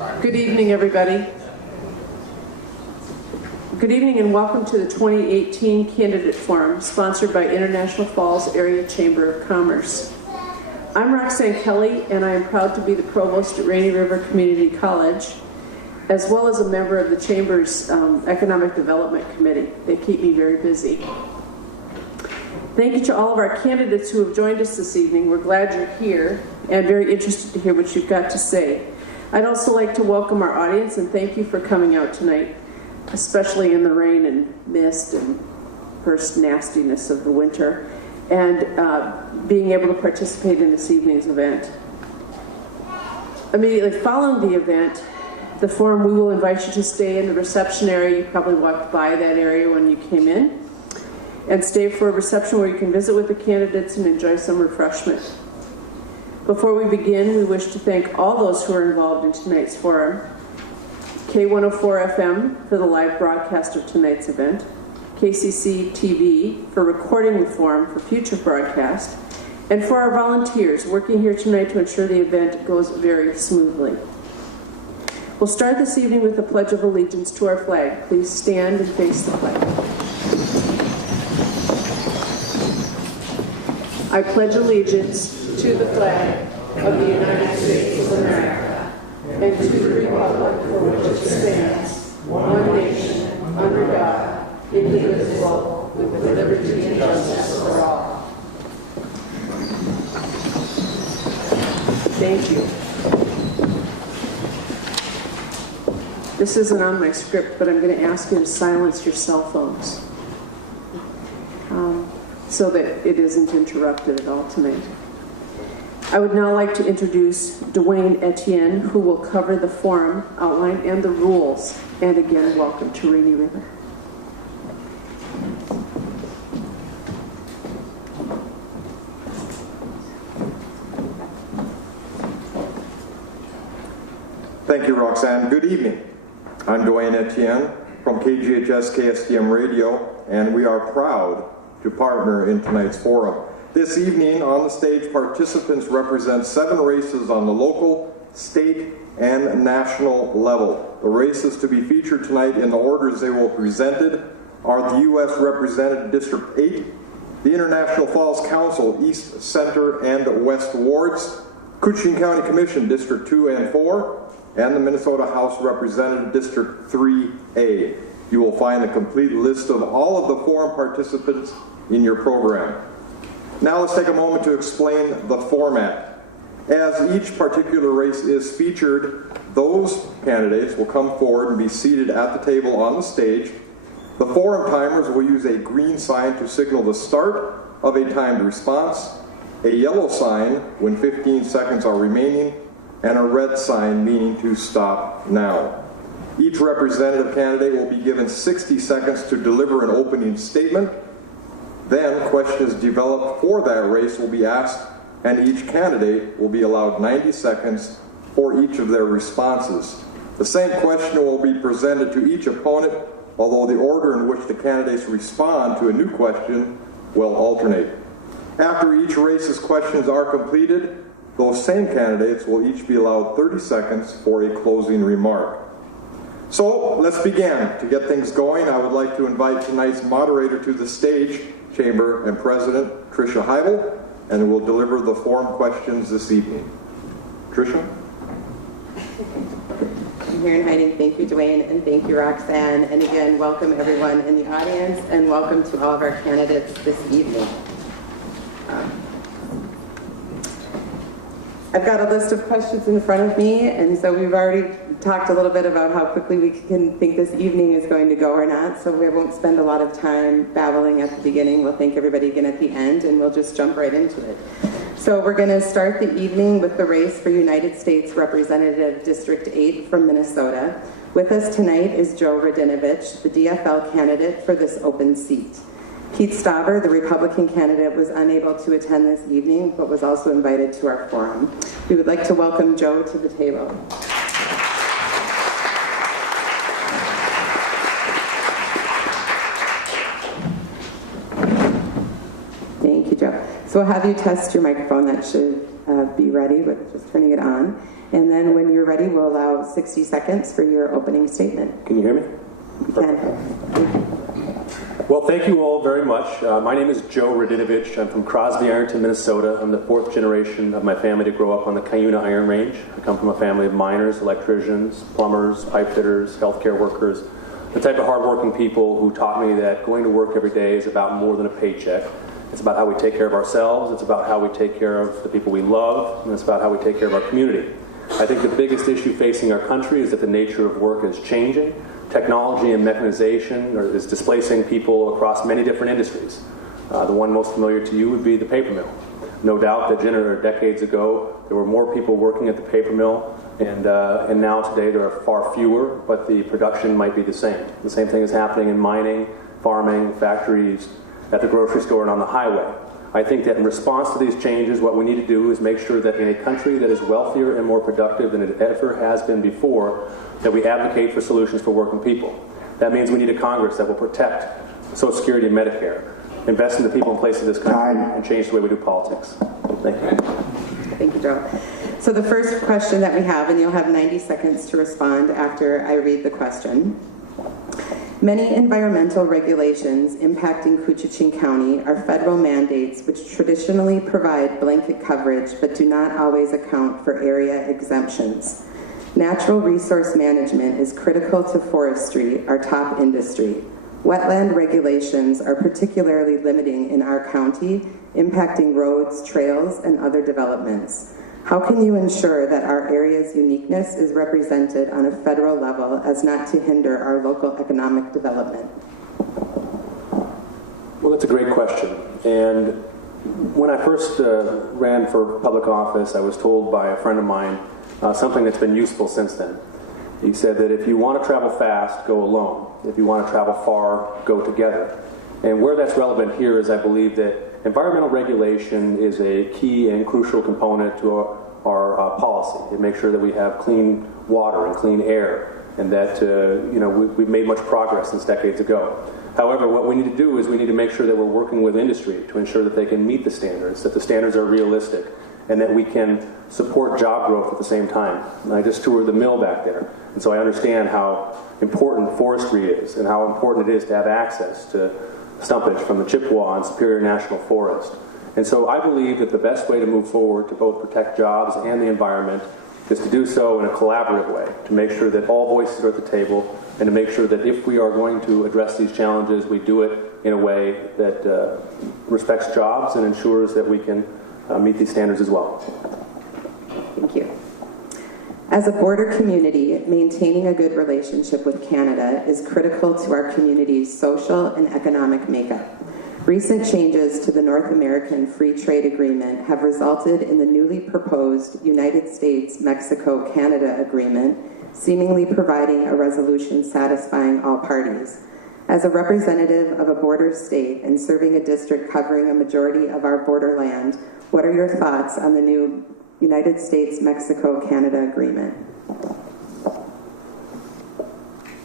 Good evening, everybody. Good evening and welcome to the 2018 Candidate Forum, sponsored by International Falls Area Chamber of Commerce. I'm Roxanne Kelly, and I am proud to be the provost at Rainy River Community College, as well as a member of the Chamber's Economic Development Committee. They keep me very busy. Thank you to all of our candidates who have joined us this evening. We're glad you're here and very interested to hear what you've got to say. I'd also like to welcome our audience and thank you for coming out tonight, especially in the rain and mist and first nastiness of the winter, and being able to participate in this evening's event. Immediately following the event, the forum, we will invite you to stay in the reception area. You probably walked by that area when you came in, and stay for a reception where you can visit with the candidates and enjoy some refreshment. Before we begin, we wish to thank all those who are involved in tonight's forum. K104 FM for the live broadcast of tonight's event, KCC TV for recording the forum for future broadcast, and for our volunteers working here tonight to ensure the event goes very smoothly. We'll start this evening with the Pledge of Allegiance to our flag. Please stand and face the flag. I pledge allegiance to the flag of the United States of America and to the republic for which it stands, one nation, under God, indivisible, with liberty and justice for all. Thank you. This isn't on my script, but I'm going to ask you to silence your cell phones so that it isn't interrupted at all tonight. I would now like to introduce Dwayne Etienne, who will cover the forum outline and the rules. And again, welcome to Rainy River. Thank you, Roxanne. Good evening. I'm Dwayne Etienne from KGHS KSTM Radio, and we are proud to partner in tonight's forum. This evening on the stage, participants represent 7 races on the local, state, and national level. The races to be featured tonight in the orders they will be presented are the U.S. Representative District 8, the International Falls Council East, Center, and West Wards, Koochining County Commission District 2 and 4, and the Minnesota House Representative District 3A. You will find a complete list of all of the forum participants in your program. Now let's take a moment to explain the format. As each particular race is featured, those candidates will come forward and be seated at the table on the stage. The forum timers will use a green sign to signal the start of a timed response, a yellow sign when 15 seconds are remaining, and a red sign meaning to stop now. Each representative candidate will be given 60 seconds to deliver an opening statement. Then questions developed for that race will be asked, and each candidate will be allowed 90 seconds for each of their responses. The same question will be presented to each opponent, although the order in which the candidates respond to a new question will alternate. After each race's questions are completed, those same candidates will each be allowed 30 seconds for a closing remark. So let's begin. To get things going, I would like to invite tonight's moderator to the stage, Chamber and President Tricia Heibel, and will deliver the forum questions this evening. Tricia? I'm here in hiding. Thank you, Dwayne, and thank you, Roxanne. And again, welcome everyone in the audience, and welcome to all of our candidates this evening. I've got a list of questions in front of me, and so we've already talked a little bit about how quickly we can think this evening is going to go or not, so we won't spend a lot of time babbling at the beginning. We'll thank everybody again at the end, and we'll just jump right into it. So we're going to start the evening with the race for United States Representative District 8 from Minnesota. With us tonight is Joe Radinovich, the DFL candidate for this open seat. Keith Stauber, the Republican candidate, was unable to attend this evening, but was also invited to our forum. We would like to welcome Joe to the table. Thank you, Joe. So we'll have you test your microphone. That should be ready with just turning it on. And then when you're ready, we'll allow 60 seconds for your opening statement. Can you hear me? You can. Well, thank you all very much. My name is Joe Radinovich. I'm from Crosby, Ironton, Minnesota. I'm the fourth generation of my family to grow up on the Cuyuna Iron Range. I come from a family of miners, electricians, plumbers, pipe fitters, healthcare workers, the type of hardworking people who taught me that going to work every day is about more than a paycheck. It's about how we take care of ourselves, it's about how we take care of the people we love, and it's about how we take care of our community. I think the biggest issue facing our country is that the nature of work is changing. Technology and mechanization is displacing people across many different industries. The one most familiar to you would be the paper mill. No doubt that decades ago, there were more people working at the paper mill, and now today there are far fewer, but the production might be the same. The same thing is happening in mining, farming, factories, at the grocery store, and on the highway. I think that in response to these changes, what we need to do is make sure that in a country that is wealthier and more productive than it ever has been before, that we advocate for solutions for working people. That means we need a Congress that will protect Social Security and Medicare, invest in the people and places of this country, and change the way we do politics. Thank you. Thank you, Joe. So the first question that we have, and you'll have 90 seconds to respond after I read the question. Many environmental regulations impacting Coochin County are federal mandates which traditionally provide blanket coverage but do not always account for area exemptions. Natural resource management is critical to forestry, our top industry. Wetland regulations are particularly limiting in our county, impacting roads, trails, and other developments. How can you ensure that our area's uniqueness is represented on a federal level as not to hinder our local economic development? Well, that's a great question. And when I first ran for public office, I was told by a friend of mine something that's been useful since then. He said that if you want to travel fast, go alone. If you want to travel far, go together. And where that's relevant here is I believe that environmental regulation is a key and crucial component to our policy. It makes sure that we have clean water and clean air, and that we've made much progress since decades ago. However, what we need to do is we need to make sure that we're working with industry to ensure that they can meet the standards, that the standards are realistic, and that we can support job growth at the same time. And I just toured the mill back there, and so I understand how important forestry is and how important it is to have access to stumpage from the Chippewa and Superior National Forest. And so I believe that the best way to move forward to both protect jobs and the environment is to do so in a collaborative way, to make sure that all voices are at the table, and to make sure that if we are going to address these challenges, we do it in a way that respects jobs and ensures that we can meet these standards as well. Thank you. As a border community, maintaining a good relationship with Canada is critical to our community's social and economic makeup. Recent changes to the North American Free Trade Agreement have resulted in the newly proposed United States-Mexico-Canada Agreement, seemingly providing a resolution satisfying all parties. As a representative of a border state and serving a district covering a majority of our borderland, what are your thoughts on the new United States-Mexico-Canada Agreement?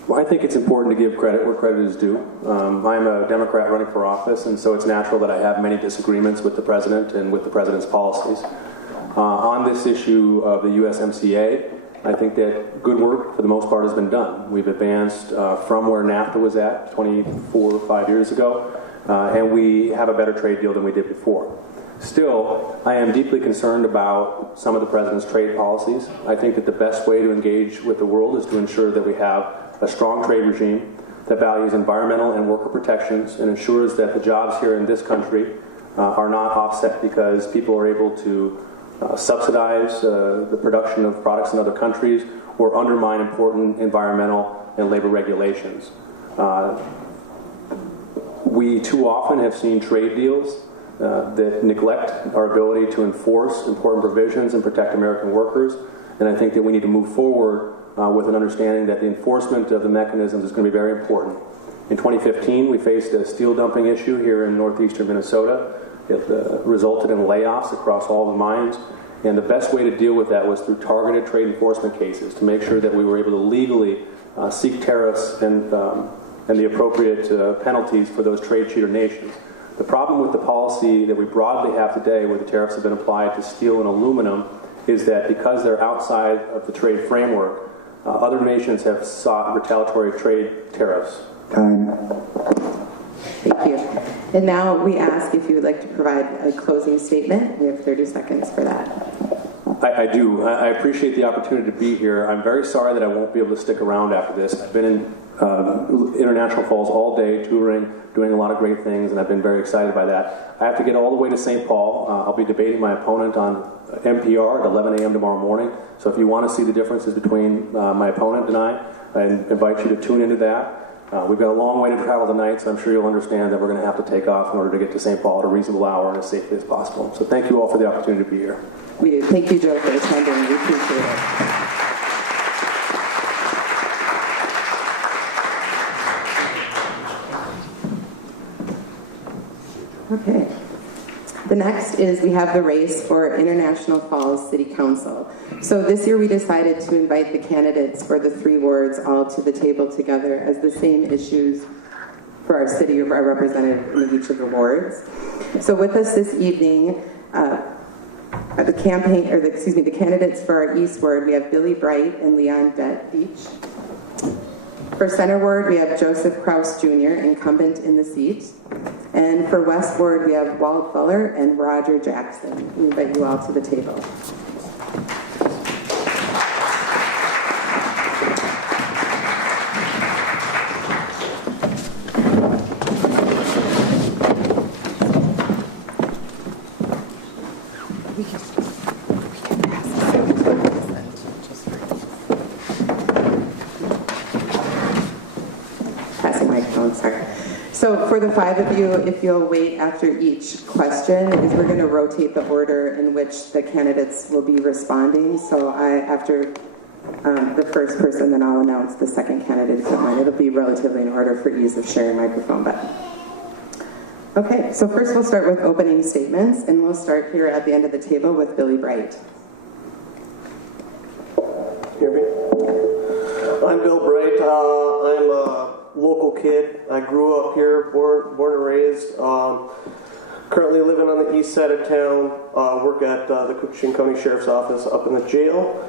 Well, I think it's important to give credit where credit is due. I'm a Democrat running for office, and so it's natural that I have many disagreements with the President and with the President's policies. On this issue of the USMCA, I think that good work, for the most part, has been done. We've advanced from where NAFTA was at 24 or 5 years ago, and we have a better trade deal than we did before. Still, I am deeply concerned about some of the President's trade policies. I think that the best way to engage with the world is to ensure that we have a strong trade regime that values environmental and worker protections and ensures that the jobs here in this country are not offset because people are able to subsidize the production of products in other countries or undermine important environmental and labor regulations. We too often have seen trade deals that neglect our ability to enforce important provisions and protect American workers, and I think that we need to move forward with an understanding that the enforcement of the mechanisms is going to be very important. In 2015, we faced a steel dumping issue here in northeastern Minnesota. It resulted in layoffs across all the mines, and the best way to deal with that was through targeted trade enforcement cases to make sure that we were able to legally seek tariffs and the appropriate penalties for those trade cheater nations. The problem with the policy that we broadly have today, where the tariffs have been applied to steel and aluminum, is that because they're outside of the trade framework, other nations have sought retaliatory trade tariffs. Time. Thank you. And now we ask if you would like to provide a closing statement. We have 30 seconds for that. I do. I appreciate the opportunity to be here. I'm very sorry that I won't be able to stick around after this. I've been in International Falls all day, touring, doing a lot of great things, and I've been very excited by that. I have to get all the way to St. Paul. I'll be debating my opponent on NPR at 11 a.m. tomorrow morning. So if you want to see the differences between my opponent and I invite you to tune into that. We've got a long way to travel tonight, so I'm sure you'll understand that we're going to have to take off in order to get to St. Paul at a reasonable hour and as safely as possible. So thank you all for the opportunity to be here. We do. Thank you, Joe, for attending. We appreciate it. Okay. The next is we have the race for International Falls City Council. So this year we decided to invite the candidates for the 3 wards all to the table together as the same issues for our city are represented in each of the wards. So with us this evening, the candidates for our East Ward, we have Billy Bright and Leon Deitch. For Center Ward, we have Joseph Kraus Jr., incumbent in the seat. And for West Ward, we have Walt Fuller and Roger Jackson. We invite you all to the table. So for the 5 of you, if you'll wait after each question, is we're going to rotate the order in which the candidates will be responding. So after the first person, then I'll announce the second candidate if you don't mind. It'll be relatively in order for ease of sharing microphone. But okay, so first we'll start with opening statements, and we'll start here at the end of the table with Billy Bright. Hear me? I'm Bill Bright. I'm a local kid. I grew up here, born and raised. Currently living on the east side of town. Work at the Koochiching County Sheriff's Office up in the jail.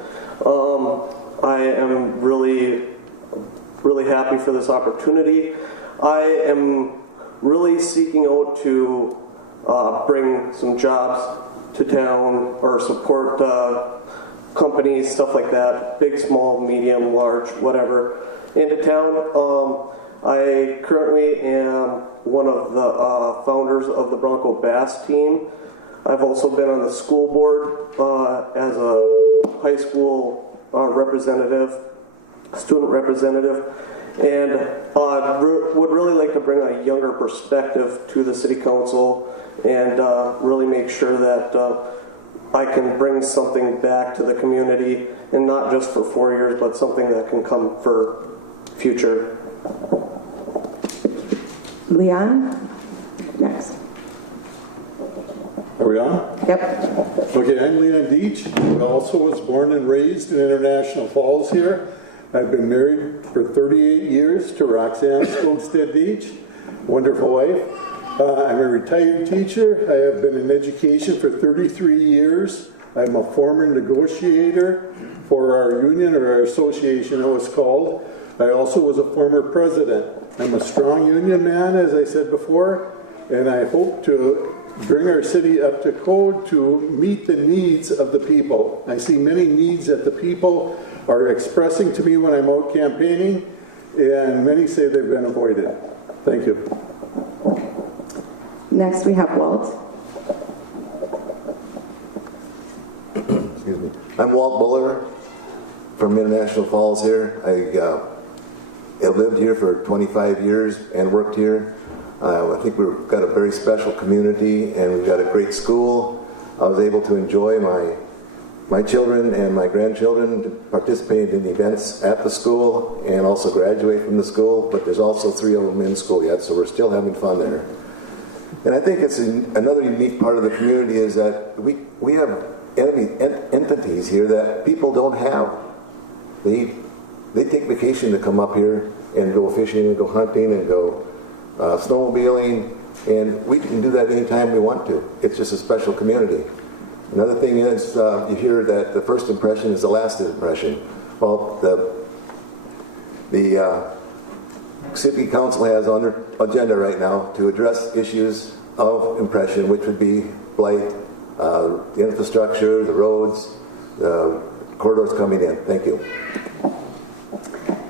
I am really happy for this opportunity. I am really seeking out to bring some jobs to town or support companies, stuff like that, big, small, medium, large, whatever, into town. I currently am one of the founders of the Bronco Bass team. I've also been on the school board as a high school student representative, and would really like to bring a younger perspective to the city council and really make sure that I can bring something back to the community, and not just for 4 years, but something that can come for future. Leon, next. Are we on? Yep. Okay, I'm Leon Deitch. I also was born and raised in International Falls here. I've been married for 38 years to Roxanne Skogstead Deitch, wonderful wife. I'm a retired teacher. I have been in education for 33 years. I'm a former negotiator for our union, or our association it was called. I also was a former president. I'm a strong union man, as I said before, and I hope to bring our city up to code to meet the needs of the people. I see many needs that the people are expressing to me when I'm out campaigning, and many say they've been avoided. Thank you. Next we have Walt. Excuse me. I'm Walt Buller from International Falls here. I lived here for 25 years and worked here. I think we've got a very special community, and we've got a great school. I was able to enjoy my children and my grandchildren to participate in events at the school and also graduate from the school, but there's also 3 of them in school yet, so we're still having fun there. And I think it's another unique part of the community is that we have entities here that people don't have. They take vacation to come up here and go fishing and go hunting and go snowmobiling, And we can do that anytime we want to. It's just a special community. Another thing is, you hear that the first impression is the last impression. Well, the City Council has on their agenda right now to address issues of impression, which would be blight, the infrastructure, the roads, the corridors coming in. Thank you.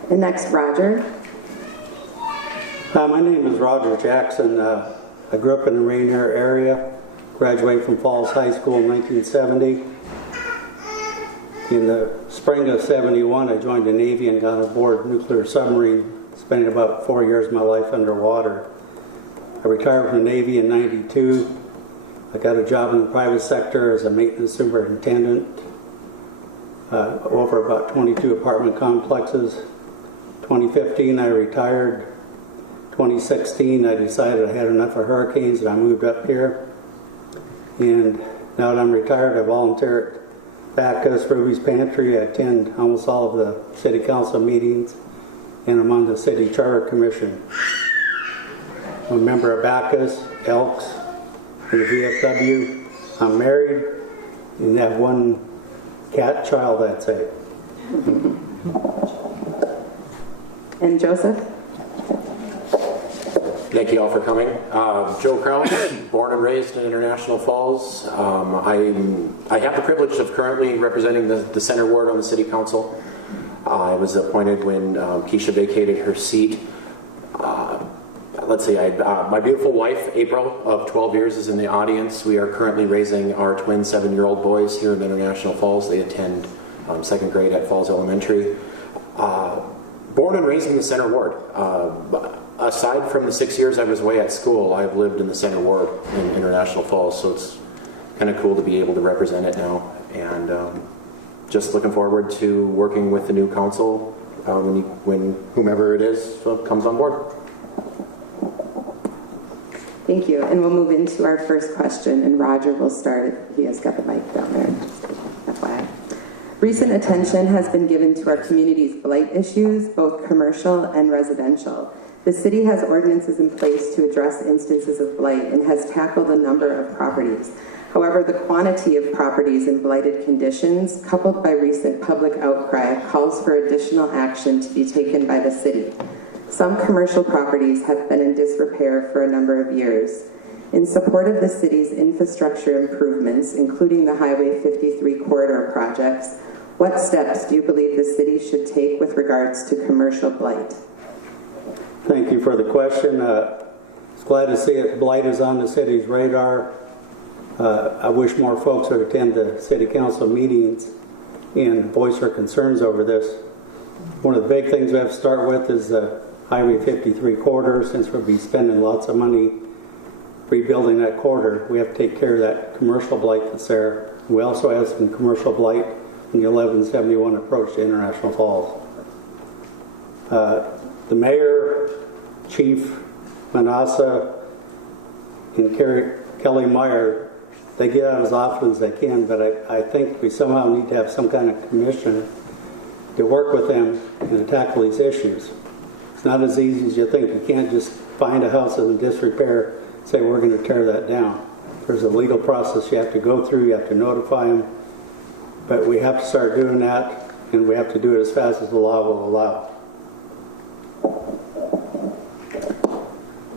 And next, Roger. My name is Roger Jackson. I grew up in the Rainier area, graduated from Falls High School in 1970. In the spring of 71, I joined the Navy and got aboard a nuclear submarine, spending about 4 years of my life underwater. I retired from the Navy in 92. I got a job in the private sector as a maintenance superintendent over about 22 apartment complexes. 2015, I retired. 2016, I decided I had enough of hurricanes and I moved up here. And now that I'm retired, I volunteer at Bacchus, Ruby's Pantry. I attend almost all of the city council meetings, and I'm on the city charter commission. I'm a member of Bacchus, Elks, and the VFW. I'm married and have one cat child, I'd say. And Joseph. Thank you all for coming. Joe Crown, born and raised in International Falls. I have the privilege of currently representing the Center Ward on the City Council. I was appointed when Keisha vacated her seat. My beautiful wife, April, of 12 years, is in the audience. We are currently raising our twin 7-year-old boys here in International Falls. They attend second grade at Falls Elementary. Born and raised in the Center Ward. Aside from the 6 years I was away at school, I've lived in the Center Ward in International Falls, so it's kind of cool to be able to represent it now. And just looking forward to working with the new council when whomever it is comes on board. Thank you. And we'll move into our first question, and Roger will start. He has got the mic down there. FYI. Recent attention has been given to our community's blight issues, both commercial and residential. The city has ordinances in place to address instances of blight and has tackled a number of properties. However, the quantity of properties in blighted conditions, coupled by recent public outcry, calls for additional action to be taken by the city. Some commercial properties have been in disrepair for a number of years. In support of the city's infrastructure improvements, including the Highway 53 corridor projects, what steps do you believe the city should take with regards to commercial blight? Thank you for the question. It's glad to see it. Blight is on the city's radar. I wish more folks would attend the city council meetings and voice their concerns over this. One of the big things we have to start with is the Highway 53 corridor. Since we'll be spending lots of money rebuilding that corridor, we have to take care of that commercial blight that's there. We also have some commercial blight in the 1171 approach to International Falls. The mayor, Chief Manassa, and Kelly Meyer, they get out as often as they can, but I think we somehow need to have some kind of commission to work with them and tackle these issues. It's not as easy as you think. You can't just find a house in disrepair and say we're going to tear that down. There's a legal process you have to go through. You have to notify them. But we have to start doing that, and we have to do it as fast as the law will allow.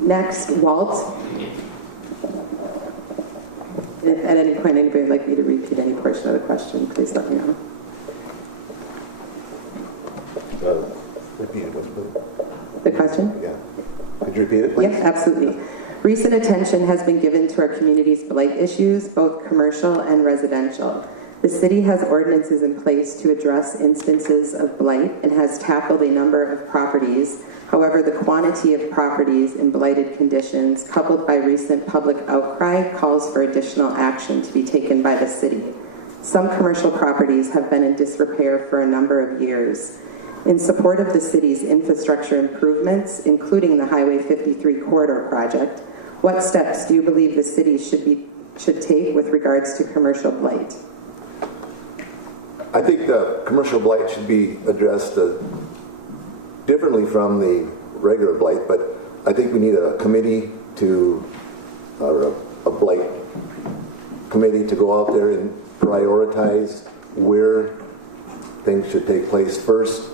Next, Walt. If at any point anybody would like me to repeat any portion of the question, please let me know. Repeat it. The question? Yeah. Could you repeat it, please? Yes, absolutely. Recent attention has been given to our community's blight issues, both commercial and residential. The city has ordinances in place to address instances of blight and has tackled a number of properties. However, the quantity of properties in blighted conditions, coupled by recent public outcry, calls for additional action to be taken by the city. Some commercial properties have been in disrepair for a number of years. In support of the city's infrastructure improvements, including the Highway 53 corridor project, what steps do you believe the city should take with regards to commercial blight? I think the commercial blight should be addressed differently from the regular blight, but I think we need a committee to, or a blight committee to go out there and prioritize where things should take place first,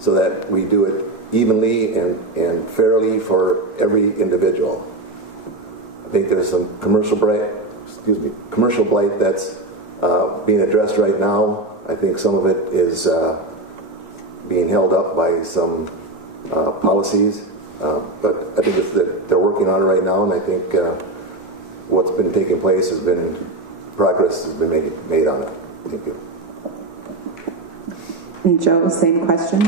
so that we do it evenly and fairly for every individual. I think there's some commercial blight that's being addressed right now. I think some of it is being held up by some policies, but I think that they're working on it right now, and I think what's been taking place has been, progress has been made on it. Thank you. And Joe, same question.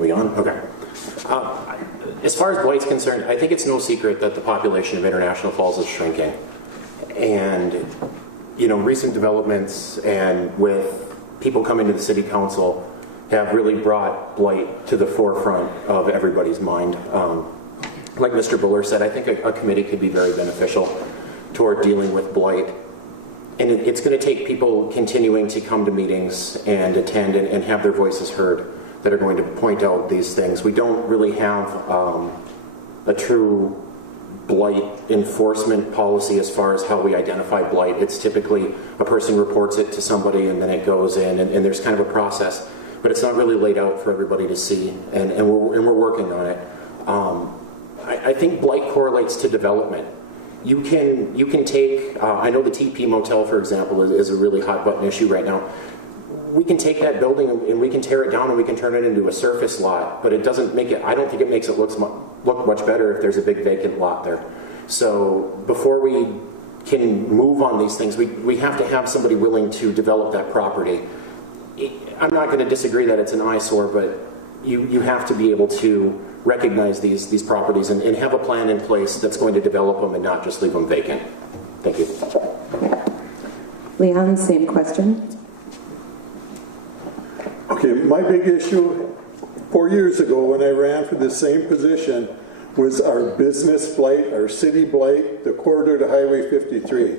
We on? Okay. As far as blight's concerned, I think it's no secret that the population of International Falls is shrinking. And, you know, recent developments and with people coming to the city council have really brought blight to the forefront of everybody's mind. Like Mr. Buller said, I think a committee could be very beneficial toward dealing with blight. And it's going to take people continuing to come to meetings and attend and have their voices heard that are going to point out these things. We don't really have a true blight enforcement policy as far as how we identify blight. It's typically a person reports it to somebody and then it goes in and there's kind of a process, but it's not really laid out for everybody to see, and we're working on it. I think blight correlates to development. You can take, I know the TP Motel, for example, is a really hot button issue right now. We can take that building and we can tear it down and we can turn it into a surface lot, but it doesn't make it, I don't think it makes it look much better if there's a big vacant lot there. So before we can move on these things, we have to have somebody willing to develop that property. I'm not going to disagree that it's an eyesore, but you have to be able to recognize these properties and have a plan in place that's going to develop them and not just leave them vacant. Thank you. Leon, same question. Okay, my big issue 4 years ago when I ran for the same position was our business blight, our city blight, the corridor to Highway 53.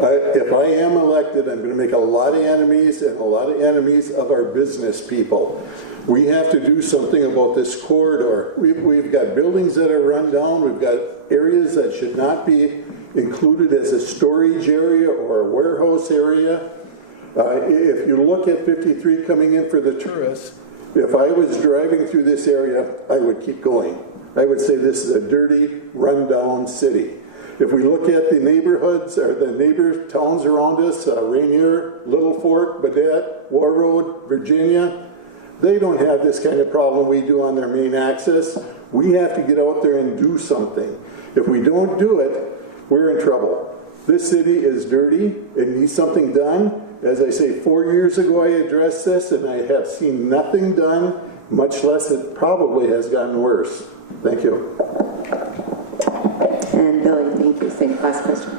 If I am elected, I'm going to make a lot of enemies and a lot of enemies of our business people. We have to do something about this corridor. We've got buildings that are run down. We've got areas that should not be included as a storage area or a warehouse area. If you look at 53 coming in for the tourists, if I was driving through this area, I would keep going. I would say this is a dirty, run-down city. If we look at the neighborhoods or the neighbor towns around us, Rainier, Little Fork, Baudette, War Road, Virginia, they don't have this kind of problem we do on their main axis. We have to get out there and do something. If we don't do it, we're in trouble. This city is dirty. It needs something done. As I say, 4 years ago I addressed this and I have seen nothing done, much less it probably has gotten worse. Thank you. And Billy, thank you. Same last question.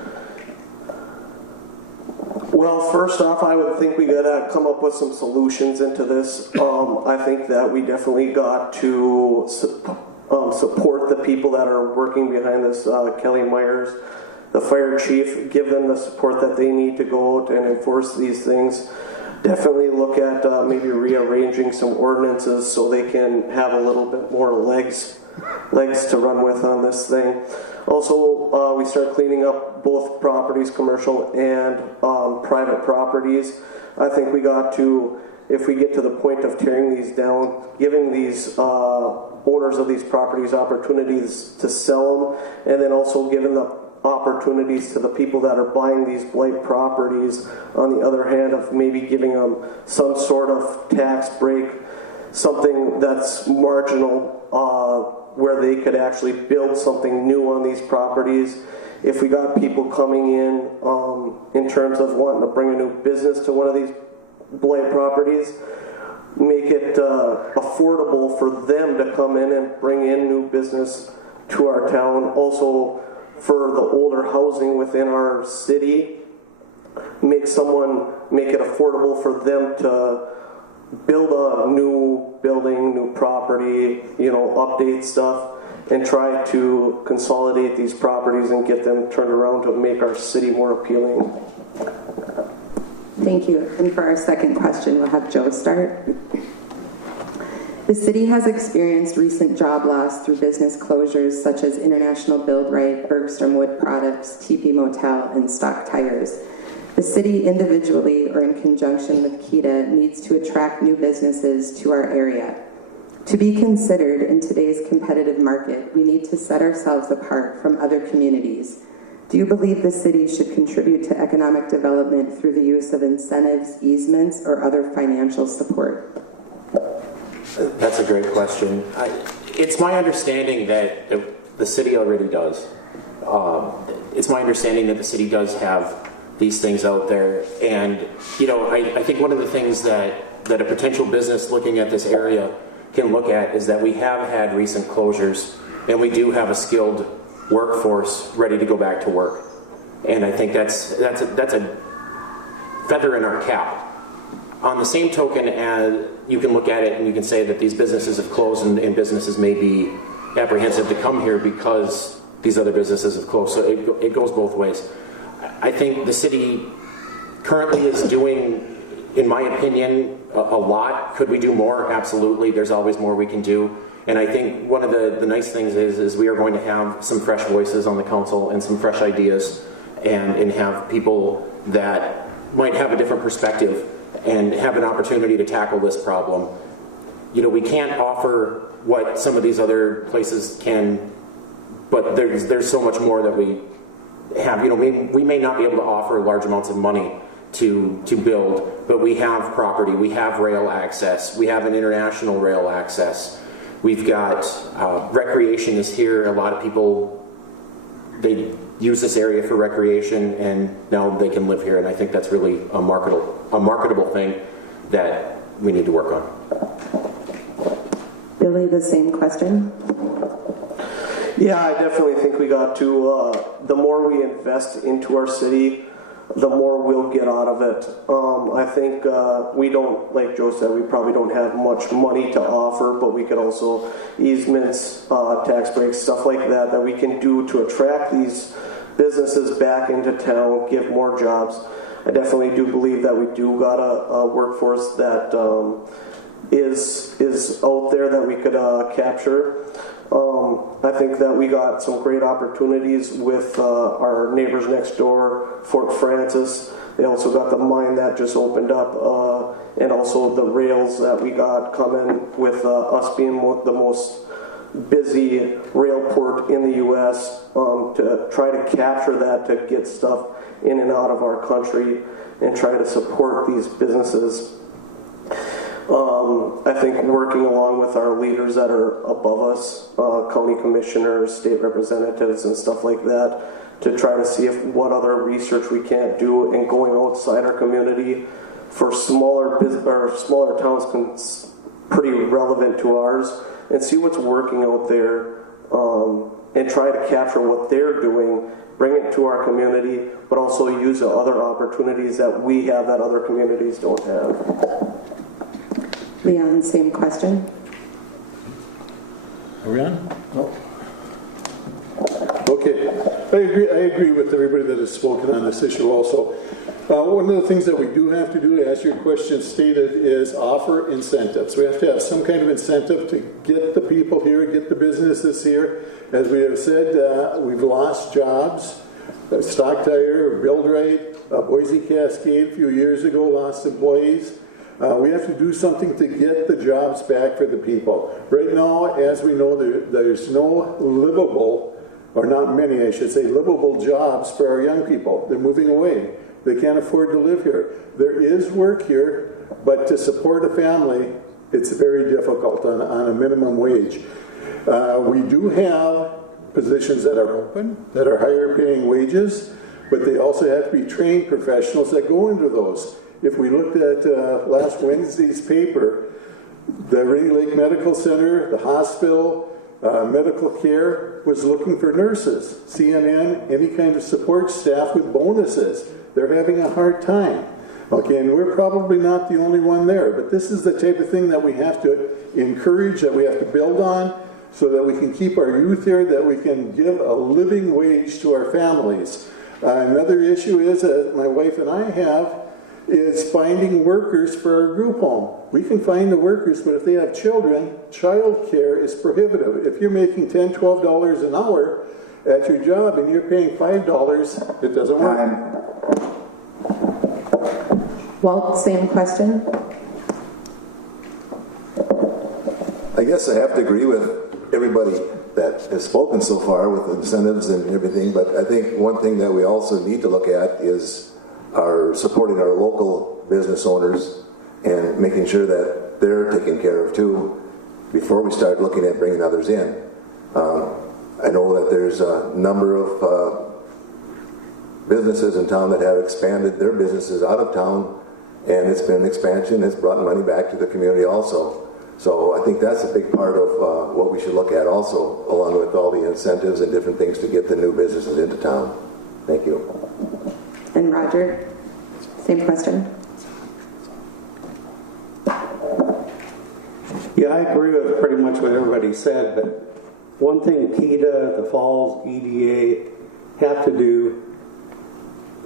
Well, first off, I would think we gotta come up with some solutions into this. I think that we definitely got to support the people that are working behind this. Kelly Myers, the fire chief, give them the support that they need to go out and enforce these things. Definitely look at maybe rearranging some ordinances so they can have a little bit more legs to run with on this thing. Also, we start cleaning up both properties, commercial and private properties. I think we got to, if we get to the point of tearing these down, giving these owners of these properties opportunities to sell them, and then also giving the opportunities to the people that are buying these blight properties, on the other hand, of maybe giving them some sort of tax break, something that's marginal, where they could actually build something new on these properties. If we got people coming in terms of wanting to bring a new business to one of these blight properties, make it affordable for them to come in and bring in new business to our town. Also, for the older housing within our city, make it affordable for them to build a new building, new property, update stuff, and try to consolidate these properties and get them turned around to make our city more appealing. Thank you. And for our second question, we'll have Joe start. The city has experienced recent job loss through business closures such as International Build Right, Bergstrom Wood Products, TP Motel, and Stock Tires. The city individually or in conjunction with KEDA needs to attract new businesses to our area. To be considered in today's competitive market, we need to set ourselves apart from other communities. Do you believe the city should contribute to economic development through the use of incentives, easements, or other financial support? That's a great question. It's my understanding that the city already does. It's my understanding that the city does have these things out there. And, you know, I think one of the things that a potential business looking at this area can look at is that we have had recent closures and we do have a skilled workforce ready to go back to work. And I think that's a feather in our cap. On the same token, as you can look at it and you can say that these businesses have closed and businesses may be apprehensive to come here because these other businesses have closed. So it goes both ways. I think the city currently is doing, in my opinion, a lot. Could we do more? Absolutely. There's always more we can do. And I think one of the nice things is we are going to have some fresh voices on the council and some fresh ideas and have people that might have a different perspective and have an opportunity to tackle this problem. You know, we can't offer what some of these other places can, but there's so much more that we have. You know, we may not be able to offer large amounts of money to build, but we have property, we have rail access, we have an international rail access. We've got recreation is here. A lot of people, they use this area for recreation and now they can live here, and I think that's really a marketable thing that we need to work on. Billy, the same question. Yeah, I definitely think we got to, the more we invest into our city, the more we'll get out of it. I think we don't, like Joe said, we probably don't have much money to offer, but we could also easements, tax breaks, stuff like that we can do to attract these businesses back into town, give more jobs. I definitely do believe that we do got a workforce that is out there that we could capture. I think that we got some great opportunities with our neighbors next door, Fort Francis. They also got the mine that just opened up, and also the rails that we got coming with us being the most busy rail port in the U.S. To try to capture that, to get stuff in and out of our country and try to support these businesses. I think working along with our leaders that are above us, county commissioners, state representatives, and stuff like that, to try to see what other research we can't do, and going outside our community for smaller towns pretty relevant to ours, and see what's working out there, and try to capture what they're doing, bring it to our community, but also use the other opportunities that we have that other communities don't have. Leon, same question. Are we on? No. Okay. I agree with everybody that has spoken on this issue also. One of the things that we do have to do, as your question stated, is offer incentives. We have to have some kind of incentive to get the people here, get the businesses here. As we have said, we've lost jobs. Stock Tire, Build Right, Boise Cascade a few years ago lost employees. We have to do something to get the jobs back for the people. Right now, as we know, there's no livable, or not many, I should say, livable jobs for our young people. They're moving away. They can't afford to live here. There is work here, but to support a family, it's very difficult on a minimum wage. We do have positions that are open, that are higher paying wages, but they also have to be trained professionals that go into those. If we looked at last Wednesday's paper, the Rainy Lake Medical Center, the hospital, medical care was looking for nurses, CNN, any kind of support staff with bonuses. They're having a hard time. Okay, and we're probably not the only one there, but this is the type of thing that we have to encourage, that we have to build on, so that we can keep our youth here, that we can give a living wage to our families. Another issue is that my wife and I have is finding workers for our group home. We can find the workers, but if they have children, child care is prohibitive. If you're making $10, $12 an hour at your job and you're paying $5, it doesn't work. Walt, same question. I guess I have to agree with everybody that has spoken so far with incentives and everything, but I think one thing that we also need to look at is supporting our local business owners and making sure that they're taken care of too before we start looking at bringing others in. I know that there's a number of businesses in town that have expanded their businesses out of town, and it's been an expansion. It's brought money back to the community also. So I think that's a big part of what we should look at also, along with all the incentives and different things to get the new businesses into town. Thank you. And Roger, same question. Yeah, I agree with pretty much what everybody said, but one thing PETA, the Falls, EDA have to do,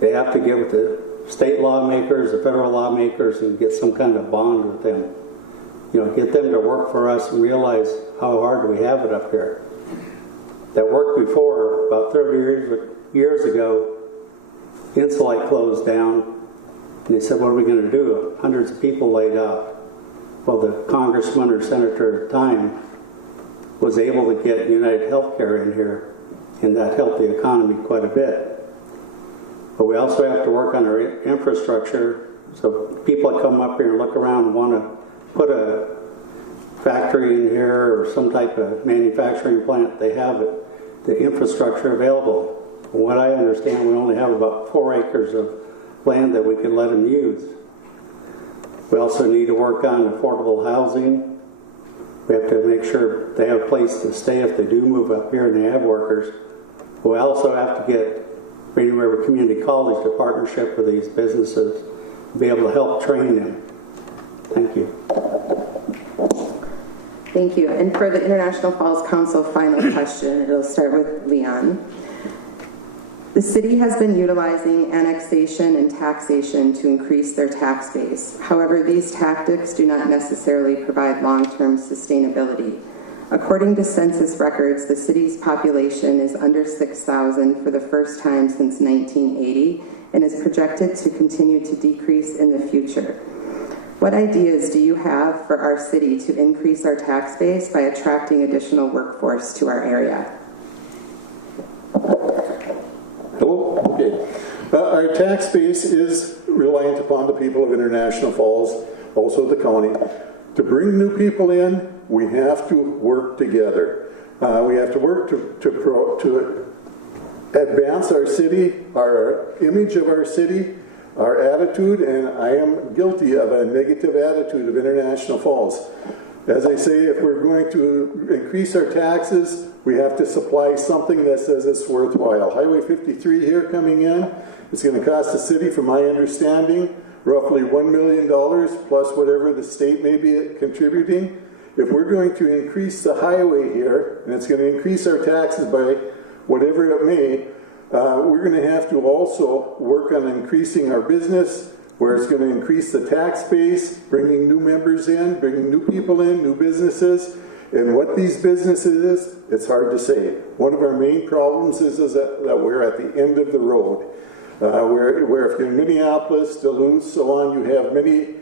they have to get with the state lawmakers, the federal lawmakers, and get some kind of bond with them. You know, get them to work for us and realize how hard we have it up here. That worked before, about 30 years ago, Insulite closed down, and they said, what are we going to do? Hundreds of people laid off. Well, the congressman or senator at the time was able to get United Healthcare in here, and that helped the economy quite a bit. But we also have to work on our infrastructure, so people that come up here and look around and want to put a factory in here or some type of manufacturing plant, they have it, the infrastructure available. From what I understand, we only have about 4 acres of land that we can let them use. We also need to work on affordable housing. We have to make sure they have a place to stay if they do move up here and they have workers. We also have to get Rainy River Community College to partnership with these businesses to be able to help train them. Thank you. Thank you. And for the International Falls Council final question, it'll start with Leon. The city has been utilizing annexation and taxation to increase their tax base. However, these tactics do not necessarily provide long-term sustainability. According to census records, the city's population is under 6,000 for the first time since 1980 and is projected to continue to decrease in the future. What ideas do you have for our city to increase our tax base by attracting additional workforce to our area? Hello? Okay. Our tax base is reliant upon the people of International Falls, also the county. To bring new people in, we have to work together. We have to work to advance our city, our image of our city, our attitude, and I am guilty of a negative attitude of International Falls. As I say, if we're going to increase our taxes, we have to supply something that says it's worthwhile. Highway 53 here coming in, it's going to cost the city, from my understanding, roughly $1 million plus whatever the state may be contributing. If we're going to increase the highway here, and it's going to increase our taxes by whatever it may, we're going to have to also work on increasing our business, where it's going to increase the tax base, bringing new members in, bringing new people in, new businesses. And what these businesses is, it's hard to say. One of our main problems is that we're at the end of the road. Where if you're in Minneapolis, Duluth, so on, you have many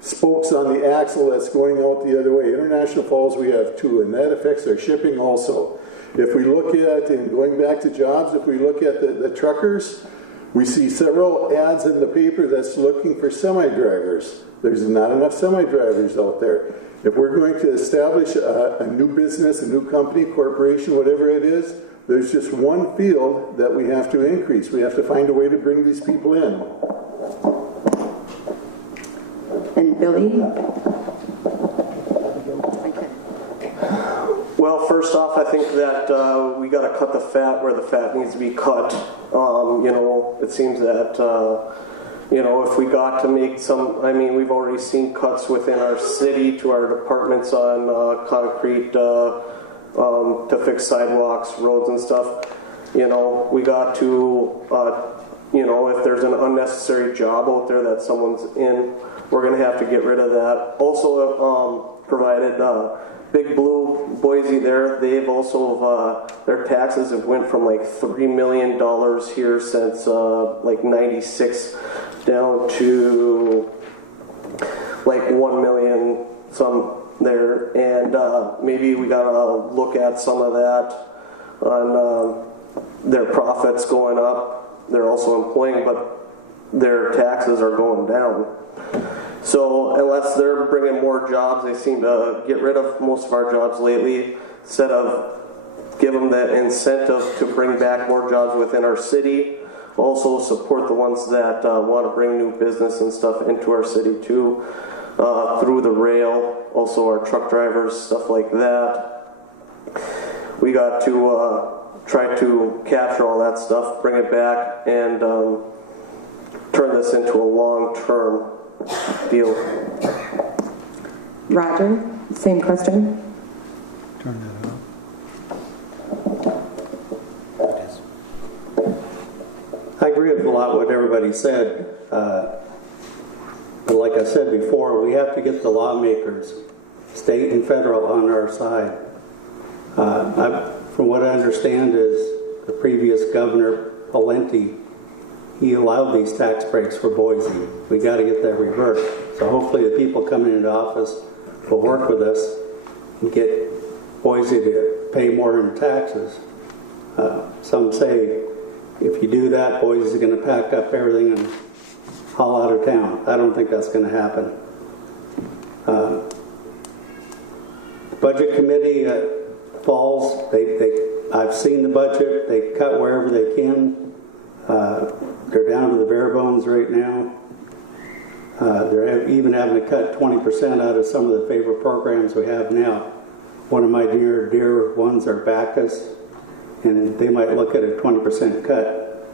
spokes on the axle that's going out the other way. International Falls, we have 2, and that affects our shipping also. If we look at, and going back to jobs, if we look at the truckers, we see several ads in the paper that's looking for semi-drivers. There's not enough semi-drivers out there. If we're going to establish a new business, a new company, corporation, whatever it is, there's just one field that we have to increase. We have to find a way to bring these people in. And Billy? Well, first off, I think that we got to cut the fat where the fat needs to be cut. It seems that, if we got to make some, we've already seen cuts within our city to our departments on concrete to fix sidewalks, roads and stuff. We got to you know, if there's an unnecessary job out there that someone's in, we're going to have to get rid of that. Also provided Big Blue, Boise there, they've also, their taxes have went from like $3 million here since like 96 down to like 1 million some there. And maybe we got to look at some of that on their profits going up. They're also employing, but their taxes are going down. So unless they're bringing more jobs, they seem to get rid of most of our jobs lately, instead of give them the incentive to bring back more jobs within our city. Also support the ones that want to bring new business and stuff into our city too, through the rail, also our truck drivers, stuff like that. We got to try to capture all that stuff, bring it back, and turn this into a long-term deal. Roger, same question. Turn that off. I agree with a lot of what everybody said. But like I said before, we have to get the lawmakers, state and federal, on our side. From what I understand is the previous governor, Valenti, he allowed these tax breaks for Boise. We got to get that reversed. So hopefully the people coming into office will work with us and get Boise to pay more in taxes. Some say if you do that, Boise is going to pack up everything and haul out of town. I don't think that's going to happen. The budget committee Falls, I've seen the budget. They cut wherever they can. They're down to the bare bones right now. They're even having to cut 20% out of some of the favorite programs we have now. One of my dear ones are Bacchus, and they might look at a 20% cut.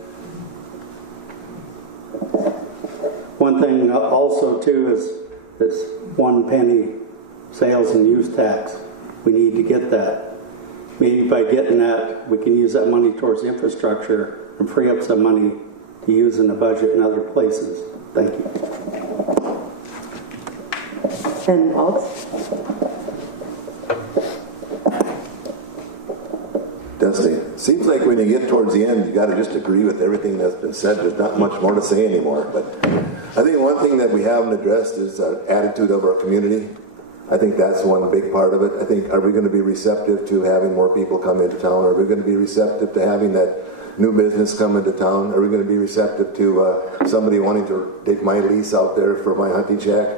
One thing also too is this 1 penny sales and use tax. We need to get that. Maybe by getting that, we can use that money towards infrastructure and free up some money to use in the budget in other places. Thank you. And Walt? Dusty, seems like when you get towards the end, you got to just agree with everything that's been said. There's not much more to say anymore. But I think one thing that we haven't addressed is the attitude of our community. I think that's one big part of it. I think, are we going to be receptive to having more people come into town? Are we going to be receptive to having that new business come into town? Are we going to be receptive to somebody wanting to take my lease out there for my hunting shack?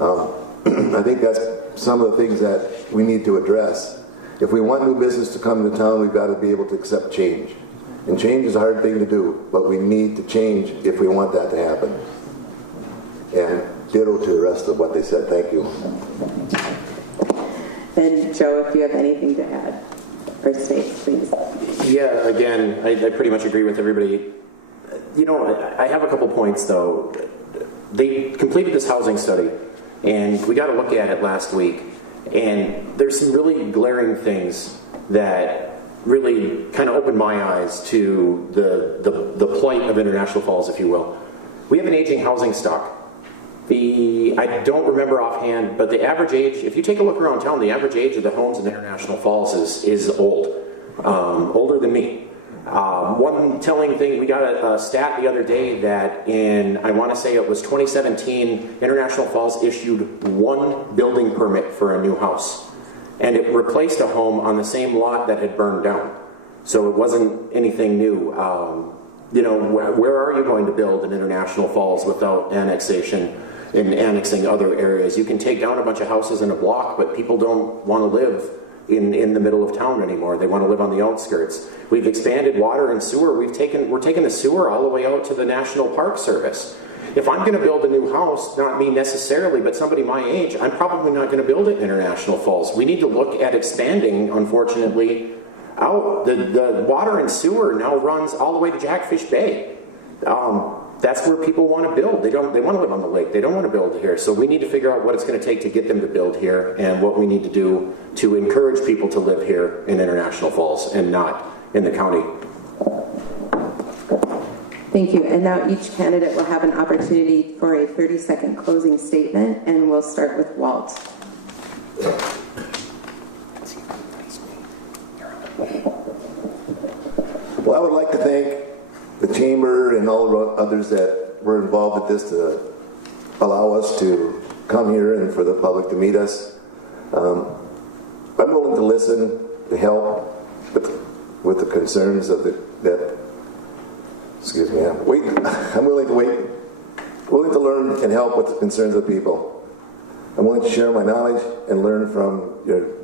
I think that's some of the things that we need to address. If we want new business to come to town, we've got to be able to accept change. And change is a hard thing to do, but we need to change if we want that to happen. And ditto to the rest of what they said. Thank you. And Joe, if you have anything to add or state, please. Yeah, again, I pretty much agree with everybody. You know, I have a couple points though. They completed this housing study, and we got to look at it last week. And there's some really glaring things that really kind of opened my eyes to the plight of International Falls, if you will. We have an aging housing stock. I don't remember offhand, but the average age, if you take a look around town, the average age of the homes in International Falls is old, older than me. One telling thing, we got a stat the other day that in, I want to say it was 2017, International Falls issued 1 building permit for a new house. And it replaced a home on the same lot that had burned down. So it wasn't anything new. You know, where are you going to build in International Falls without annexation and annexing other areas? You can take down a bunch of houses in a block, but people don't want to live in the middle of town anymore. They want to live on the outskirts. We've expanded water and sewer. We're taking the sewer all the way out to the National Park Service. If I'm going to build a new house, not me necessarily, but somebody my age, I'm probably not going to build it in International Falls. We need to look at expanding, unfortunately, out. The water and sewer now runs all the way to Jackfish Bay. That's where people want to build. They want to live on the lake. They don't want to build here. So we need to figure out what it's going to take to get them to build here and what we need to do to encourage people to live here in International Falls and not in the county. Thank you. And now each candidate will have an opportunity for a 30-second closing statement, and we'll start with Walt. Well, I would like to thank the Chamber and all the others that were involved with this to allow us to come here and for the public to meet us. I'm willing to listen, to help with the concerns of I'm willing to willing to learn and help with the concerns of people. I'm willing to share my knowledge and learn from you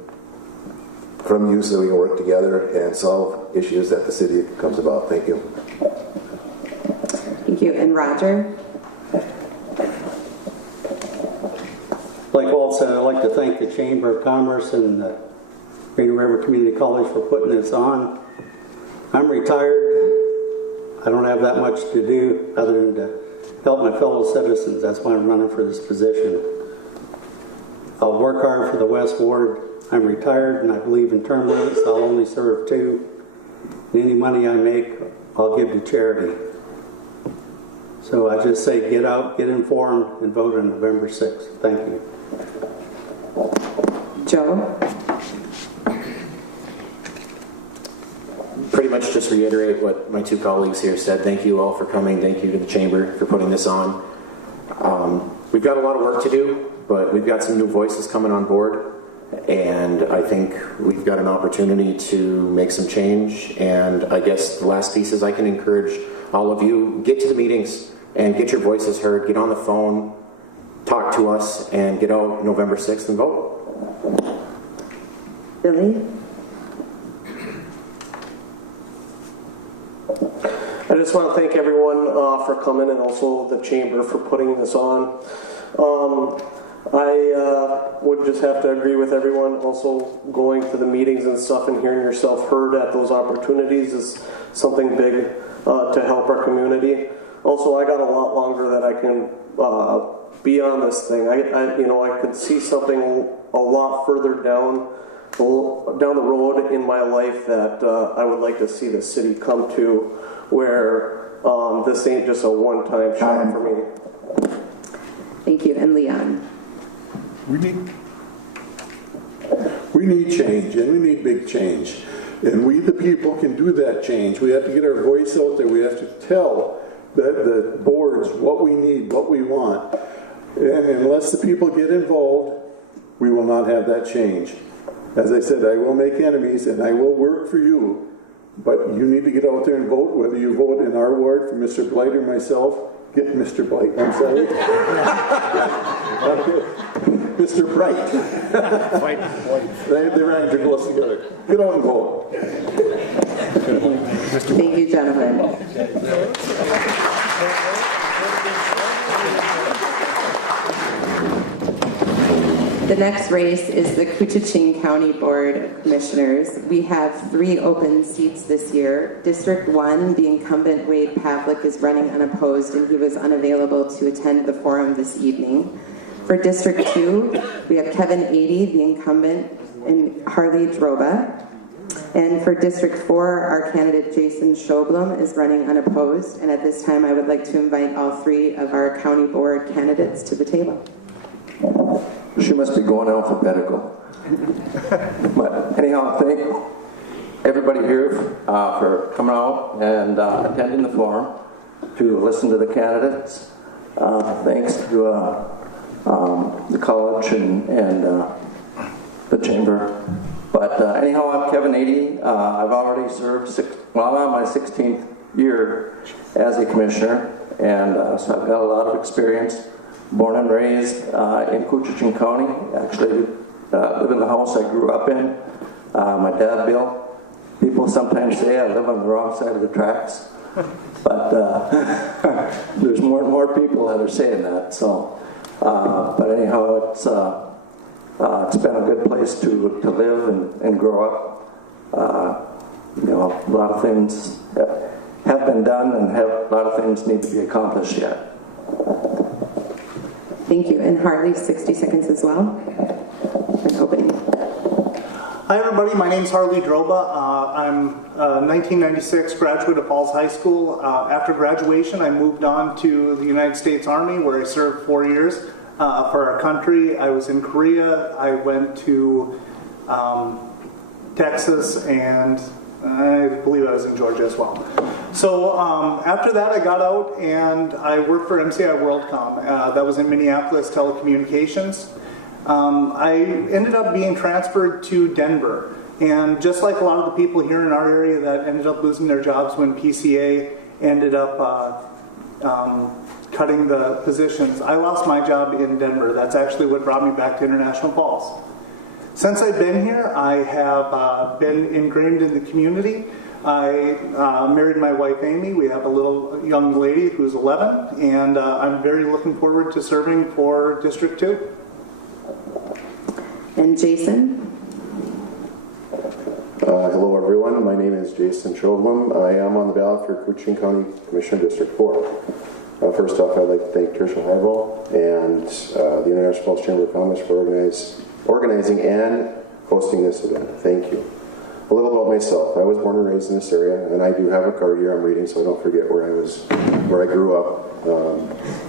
so we can work together and solve issues that the city comes about. Thank you. Thank you. And Roger? Like Walt said, I'd like to thank the Chamber of Commerce and the Rainy River Community College for putting this on. I'm retired. I don't have that much to do other than to help my fellow citizens. That's why I'm running for this position. I'll work hard for the West Ward. I'm retired and I believe in term limits. I'll only serve 2. And any money I make, I'll give to charity. So I just say get out, get informed, and vote on November 6th. Thank you. Joe? Pretty much just reiterate what my 2 colleagues here said. Thank you all for coming. Thank you to the Chamber for putting this on. We've got a lot of work to do, but we've got some new voices coming on board. And I think we've got an opportunity to make some change. And I guess the last piece is I can encourage all of you, get to the meetings and get your voices heard. Get on the phone, talk to us, and get out November 6th and vote. Billy? I just want to thank everyone for coming and also the Chamber for putting this on. I would just have to agree with everyone. Also, going to the meetings and stuff and hearing yourself heard at those opportunities is something big to help our community. Also, I got a lot longer that I can be on this thing. I could see something a lot further down the road in my life that I would like to see the city come to, where this ain't just a one-time shot for me. Thank you. And Leon? We need change, and we need big change. And we, the people, can do that change. We have to get our voice out there. We have to tell the boards what we need, what we want. And unless the people get involved, we will not have that change. As I said, I will make enemies, and I will work for you. But you need to get out there and vote, whether you vote in our ward for Mr. Blight or myself. Get Mr. Blight, I'm sorry. Mr. Bright. They ran too close together. Get out and vote. Thank you, gentlemen. The next race is the Koochiching County Board of Commissioners. We have 3 open seats this year. District 1, the incumbent Wade Pavlik is running unopposed, and he was unavailable to attend the forum this evening. For District 2, we have Kevin Adey, the incumbent, and Harley Droba. And for District 4, our candidate Jason Schoblum is running unopposed. And at this time, I would like to invite all 3 of our county board candidates to the table. She must be going alphabetical. But anyhow, thank everybody here for coming out and attending the forum to listen to the candidates. Thanks to the college and the chamber. But anyhow, I'm Kevin Adey. I've already served I'm on my 16th year as a commissioner, and so I've got a lot of experience. Born and raised in Koochiching County. Actually, live in the house I grew up in. My dad built. People sometimes say I live on the wrong side of the tracks, but there's more and more people that are saying that. So, but anyhow, it's been a good place to live and grow up. A lot of things have been done, and a lot of things need to be accomplished yet. Thank you. And Harley, 60 seconds as well. An opening. Hi everybody, my name's Harley Droba. I'm a 1996 graduate of Falls High School. After graduation, I moved on to the United States Army, where I served 4 years for our country. I was in Korea. I went to Texas, and I believe I was in Georgia as well. So after that, I got out and I worked for MCI WorldCom. That was in Minneapolis Telecommunications. I ended up being transferred to Denver, and just like a lot of the people here in our area that ended up losing their jobs when PCA ended up cutting the positions, I lost my job in Denver. That's actually what brought me back to International Falls. Since I've been here, I have been ingrained in the community. I married my wife Amy. We have a little young lady who's 11, and I'm very looking forward to serving for District 2. And Jason? Hello everyone, my name is Jason Choglam. I am on the ballot for Kuching County Commission District 4. First off, I'd like to thank Tricia Highball and the International Falls Chamber of Commerce for organizing and hosting this event. Thank you. A little about myself. I was born and raised in this area, and I do have a card here I'm reading so I don't forget where I grew up.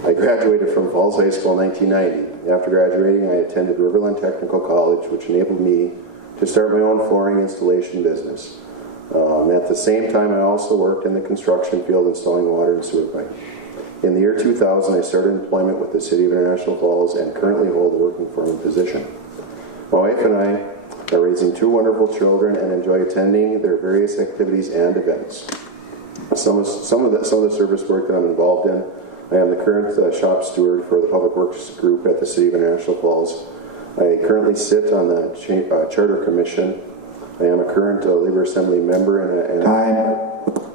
I graduated from Falls High School in 1990. After graduating, I attended Riverland Technical College, which enabled me to start my own flooring installation business. At the same time, I also worked in the construction field installing water and sewer pipe. In the year 2000, I started employment with the City of International Falls and currently hold a working foreman position. My wife and I are raising 2 wonderful children and enjoy attending their various activities and events. Some of the service work that I'm involved in, I am the current shop steward for the Public Works Group at the City of International Falls. I currently sit on the Charter Commission. I am a current Labor Assembly member and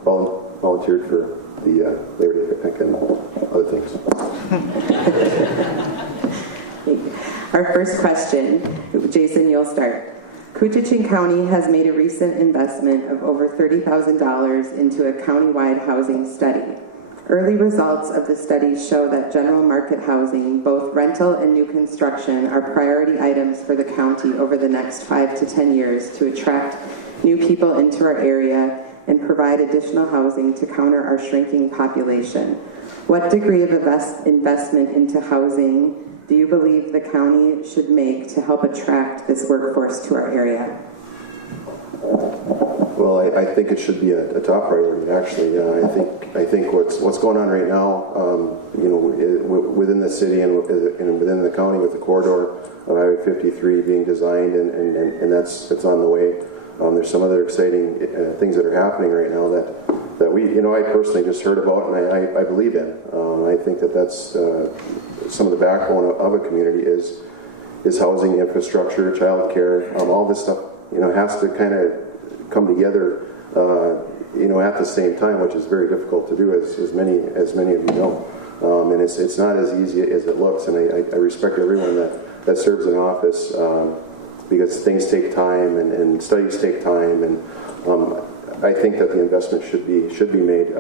volunteered for the Labor Day picnic and other things. Our first question, Jason, you'll start. Kuching County has made a recent investment of over $30,000 into a countywide housing study. Early results of the study show that general market housing, both rental and new construction, are priority items for the county over the next 5 to 10 years to attract new people into our area and provide additional housing to counter our shrinking population. What degree of investment into housing do you believe the county should make to help attract this workforce to our area? Well, I think it should be a top priority. Actually, I think what's going on right now, within the city and within the county with the corridor of Highway 53 being designed and it's on the way. There's some other exciting things that are happening right now that I personally just heard about and I believe in. I think that's some of the backbone of a community is housing, infrastructure, child care, all this stuff. Has to kind of come together, at the same time, which is very difficult to do, as many of you know. And it's not as easy as it looks. And I respect everyone that serves in office because things take time and studies take time. And I think that the investment should be made,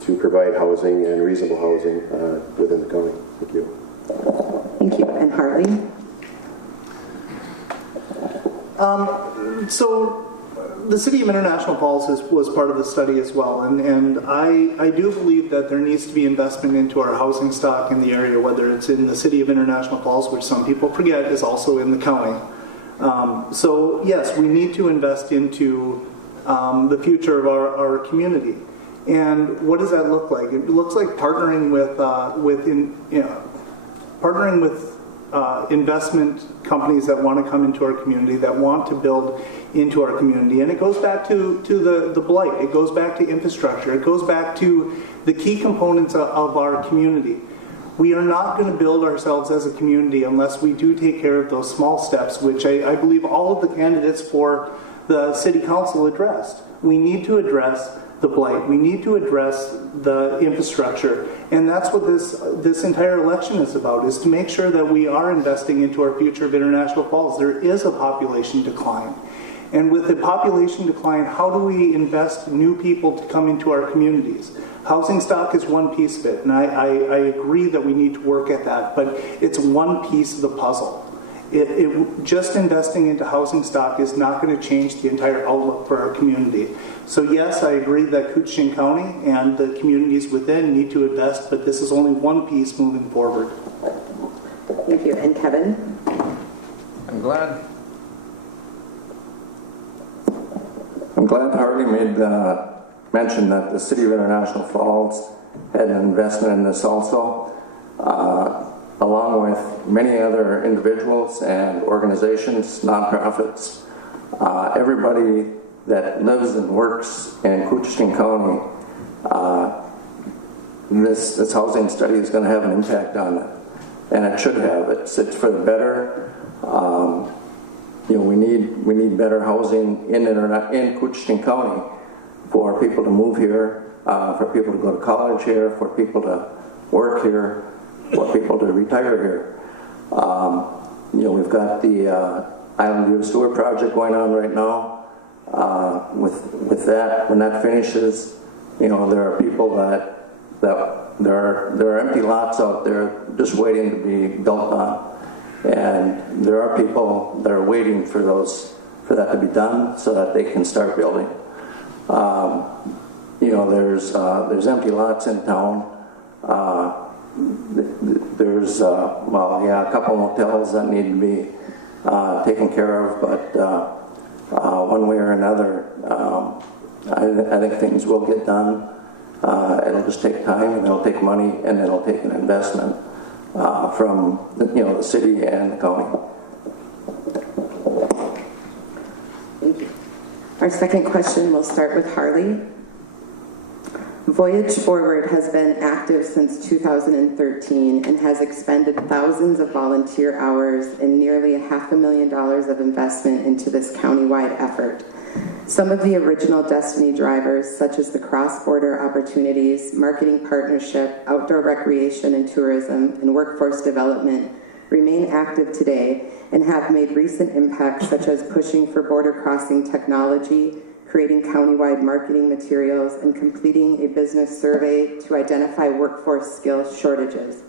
to provide housing and reasonable housing within the county. Thank you. Thank you. And Harley? So the City of International Falls was part of the study as well, and I do believe that there needs to be investment into our housing stock in the area, whether it's in the City of International Falls, which some people forget is also in the county. So yes, we need to invest into the future of our community. And what does that look like? It looks like partnering with investment companies that want to come into our community, that want to build into our community. And it goes back to the blight. It goes back to infrastructure. It goes back to the key components of our community. We are not going to build ourselves as a community unless we do take care of those small steps, which I believe all of the candidates for the City Council addressed. We need to address the blight. We need to address the infrastructure. And that's what this entire election is about, is to make sure that we are investing into our future of International Falls. There is a population decline. And with the population decline, how do we invest new people to come into our communities? Housing stock is one piece of it, and I agree that we need to work at that, but it's one piece of the puzzle. Just investing into housing stock is not going to change the entire outlook for our community. So yes, I agree that Couchiching County and the communities within need to invest, but this is only one piece moving forward. Thank you. And Kevin? I'm glad Harley made mention that the City of International Falls had an investment in this also, along with many other individuals and organizations, nonprofits. Everybody that lives and works in Couchiching County, this housing study is going to have an impact on it, and it should have. It's for the better. We need better housing in Couchiching County for people to move here, for people to go to college here, for people to work here, for people to retire here. We've got the Island View Sewer project going on right now. With that, when that finishes, there are people that there are empty lots out there just waiting to be built on. And there are people that are waiting for that to be done so that they can start building. There's empty lots in town. There's a couple motels that need to be taken care of, but one way or another, I think things will get done. It'll just take time, and it'll take money, and it'll take an investment from the city and the county. Thank you. Our second question will start with Harley. Voyage Forward has been active since 2013 and has expended thousands of volunteer hours and nearly $500,000 of investment into this countywide effort. Some of the original Destiny drivers, such as the cross-border opportunities, marketing partnership, outdoor recreation and tourism, and workforce development, remain active today and have made recent impacts such as pushing for border crossing technology, creating countywide marketing materials, and completing a business survey to identify workforce skills shortages.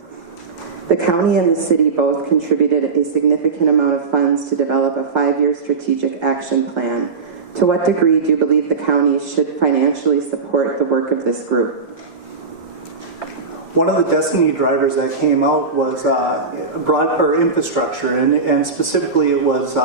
The county and the city both contributed a significant amount of funds to develop a 5-year strategic action plan. To what degree do you believe the county should financially support the work of this group? One of the Destiny drivers that came out was infrastructure, and specifically it was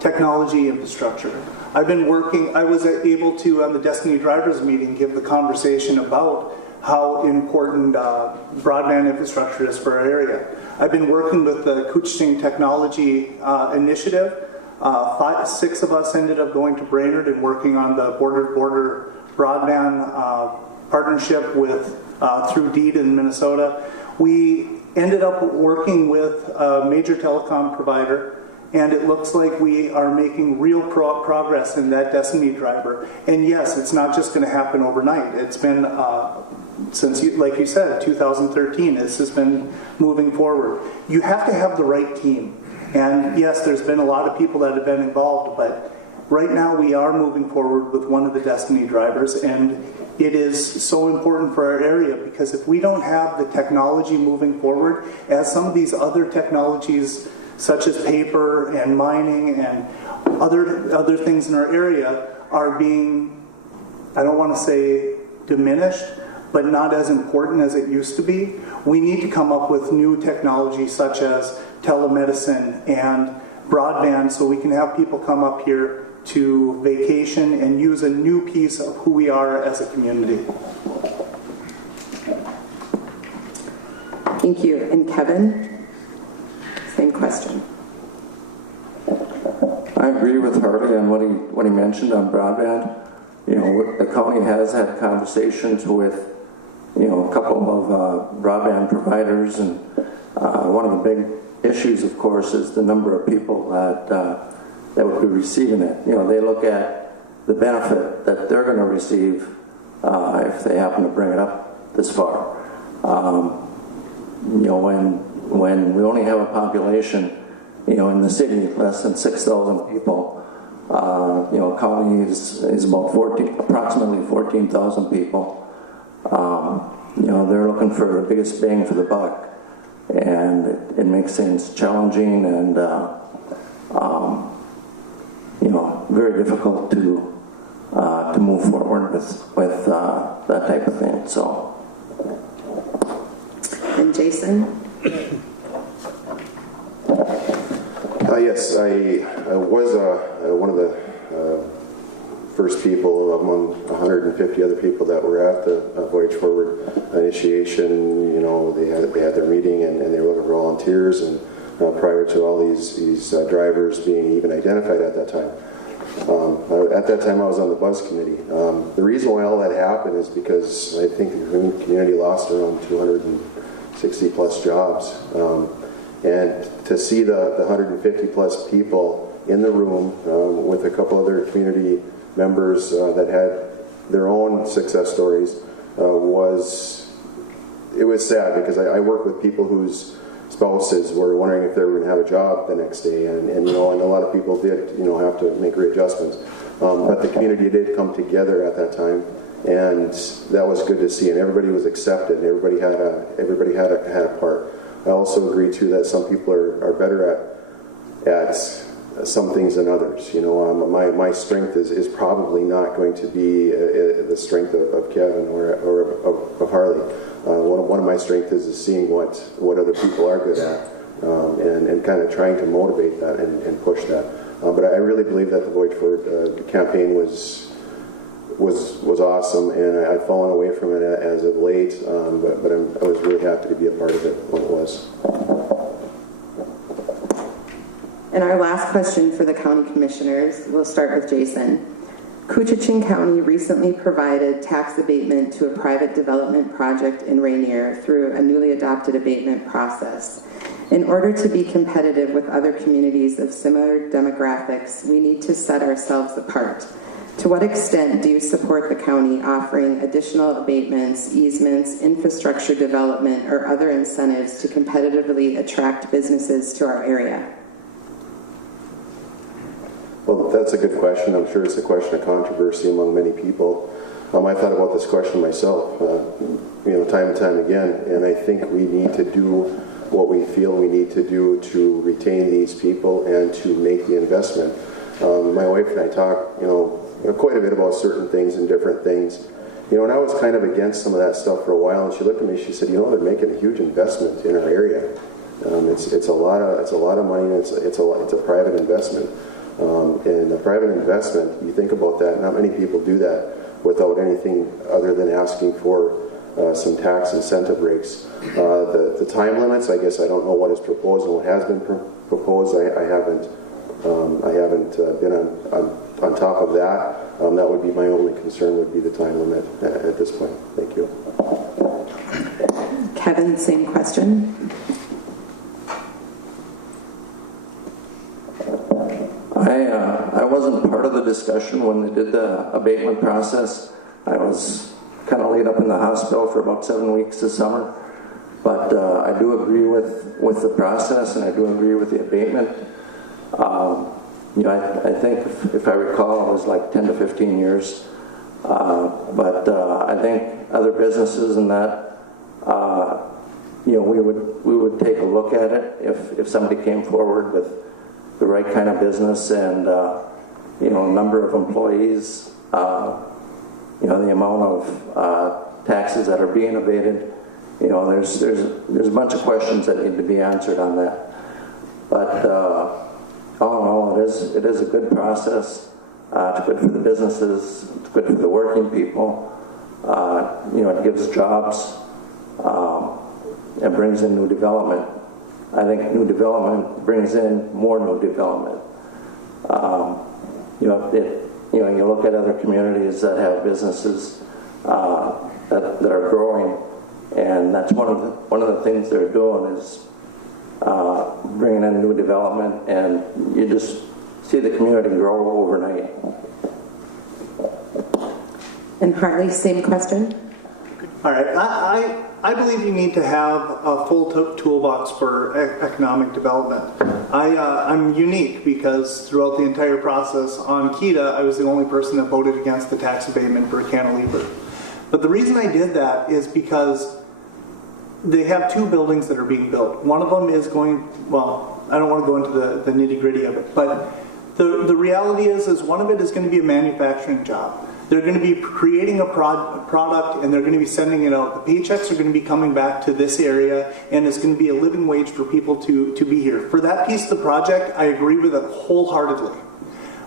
technology infrastructure. I was able to, on the Destiny drivers meeting, give the conversation about how important broadband infrastructure is for our area. I've been working with the Couchiching Technology Initiative. 6 of us ended up going to Brainerd and working on the border broadband partnership with through DEED in Minnesota. We ended up working with a major telecom provider, and it looks like we are making real progress in that Destiny driver. And yes, it's not just going to happen overnight. It's been since, like you said, 2013. This has been moving forward. You have to have the right team. And yes, there's been a lot of people that have been involved, but right now we are moving forward with one of the Destiny drivers, and it is so important for our area because if we don't have the technology moving forward, as some of these other technologies such as paper and mining and other things in our area are being, I don't want to say diminished, but not as important as it used to be. We need to come up with new technology such as telemedicine and broadband so we can have people come up here to vacation and use a new piece of who we are as a community. Thank you. And Kevin, same question. I agree with Harley on what he mentioned on broadband. The county has had conversations with a couple of broadband providers, and one of the big issues, of course, is the number of people that would be receiving it. They look at the benefit that they're going to receive if they happen to bring it up this far. When we only have a population, in the city less than 6,000 people, county is about approximately 14,000 people. They're looking for the biggest bang for the buck. and it makes things challenging and very difficult to move forward with that type of thing. So. And Jason? Yes, I was one of the first people among 150 other people that were at the Voyage Forward initiation. You know, they had their meeting and they were looking for volunteers, and prior to all these drivers being even identified at that time. At that time, I was on the bus committee. The reason why all that happened is because I think the community lost around 260 plus jobs. And to see the 150 plus people in the room with a couple other community members that had their own success stories was sad, because I work with people whose spouses were wondering if they were going to have a job the next day, and a lot of people did have to make readjustments, but the community did come together at that time, and that was good to see, and everybody was accepted, and everybody had a part. I also agree too that some people are better at some things than others. My strength is probably not going to be the strength of Kevin or of Harley. One of my strengths is seeing what other people are good at, and kind of trying to motivate that and push that. But I really believe that the Voyage Forward campaign was awesome, and I've fallen away from it as of late, but I was really happy to be a part of it when it was. And our last question for the county commissioners, we'll start with Jason. Coochin County recently provided tax abatement to a private development project in Rainier through a newly adopted abatement process. In order to be competitive with other communities of similar demographics, we need to set ourselves apart. To what extent do you support the county offering additional abatements, easements, infrastructure development, or other incentives to competitively attract businesses to our area? Well, that's a good question. I'm sure it's a question of controversy among many people. I thought about this question myself, time and time again, and I think we need to do what we feel we need to do to retain these people and to make the investment. My wife and I talk, quite a bit about certain things and different things. And I was kind of against some of that stuff for a while, and she looked at me, she said, they're making a huge investment in our area. It's a lot of money, and it's a private investment. And a private investment, you think about that, not many people do that without anything other than asking for some tax incentive breaks. The time limits, I guess I don't know what is proposed and what has been proposed. I haven't been on top of that. That would be my only concern, would be the time limit at this point. Thank you. Kevin, same question. I wasn't part of the discussion when they did the abatement process. I was kind of laid up in the hospital for about 7 weeks this summer. But I do agree with the process, and I do agree with the abatement. I think, if I recall, it was like 10 to 15 years. But I think other businesses and that, we would take a look at it if somebody came forward with the right kind of business and number of employees, the amount of taxes that are being abated. There's a bunch of questions that need to be answered on that. But all in all, it is a good process. It's good for the businesses. It's good for the working people. It gives jobs. It brings in new development. I think new development brings in more new development. You look at other communities that have businesses that are growing, and that's one of the things they're doing is bringing in new development, and you just see the community grow overnight. And Harley, same question. All right, I believe you need to have a full toolbox for economic development. I'm unique because throughout the entire process on KEDA, I was the only person that voted against the tax abatement for Cantilever. But the reason I did that is because they have two buildings that are being built. One of them is going, well, I don't want to go into the nitty-gritty of it, but the reality is one of it is going to be a manufacturing job. They're going to be creating a product and they're going to be sending it out. The paychecks are going to be coming back to this area, and it's going to be a living wage for people to be here. For that piece of the project, I agree with it wholeheartedly.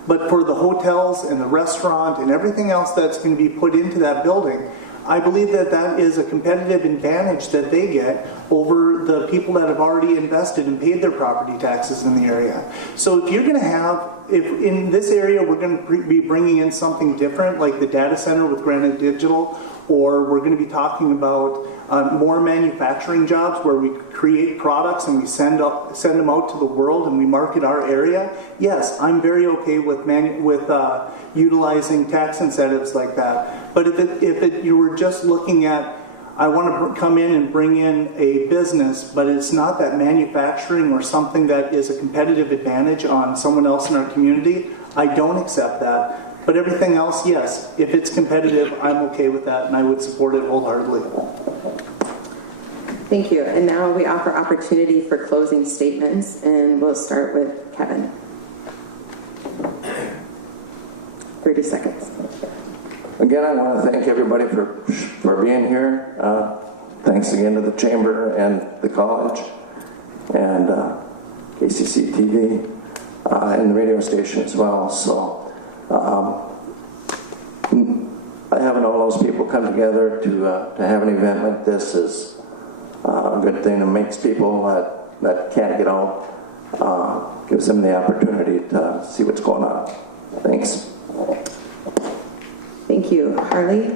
But for the hotels and the restaurant and everything else that's going to be put into that building, I believe that that is a competitive advantage that they get over the people that have already invested and paid their property taxes in the area. So if you're going to have, if in this area we're going to be bringing in something different, like the data center with Granite Digital, or we're going to be talking about more manufacturing jobs where we create products and we send them out to the world and we market our area, yes, I'm very okay with utilizing tax incentives like that. But if you were just looking at, I want to come in and bring in a business, but it's not that manufacturing or something that is a competitive advantage on someone else in our community, I don't accept that. But everything else, yes, if it's competitive, I'm okay with that and I would support it wholeheartedly. Thank you. And now we offer opportunity for closing statements, and we'll start with Kevin. 30 seconds. Again, I want to thank everybody for being here. Thanks again to the Chamber and the college and KCC TV and the radio station as well. So having all those people come together to have an event like this is a good thing. It makes people that can't get out, gives them the opportunity to see what's going on. Thanks. Thank you. Harley?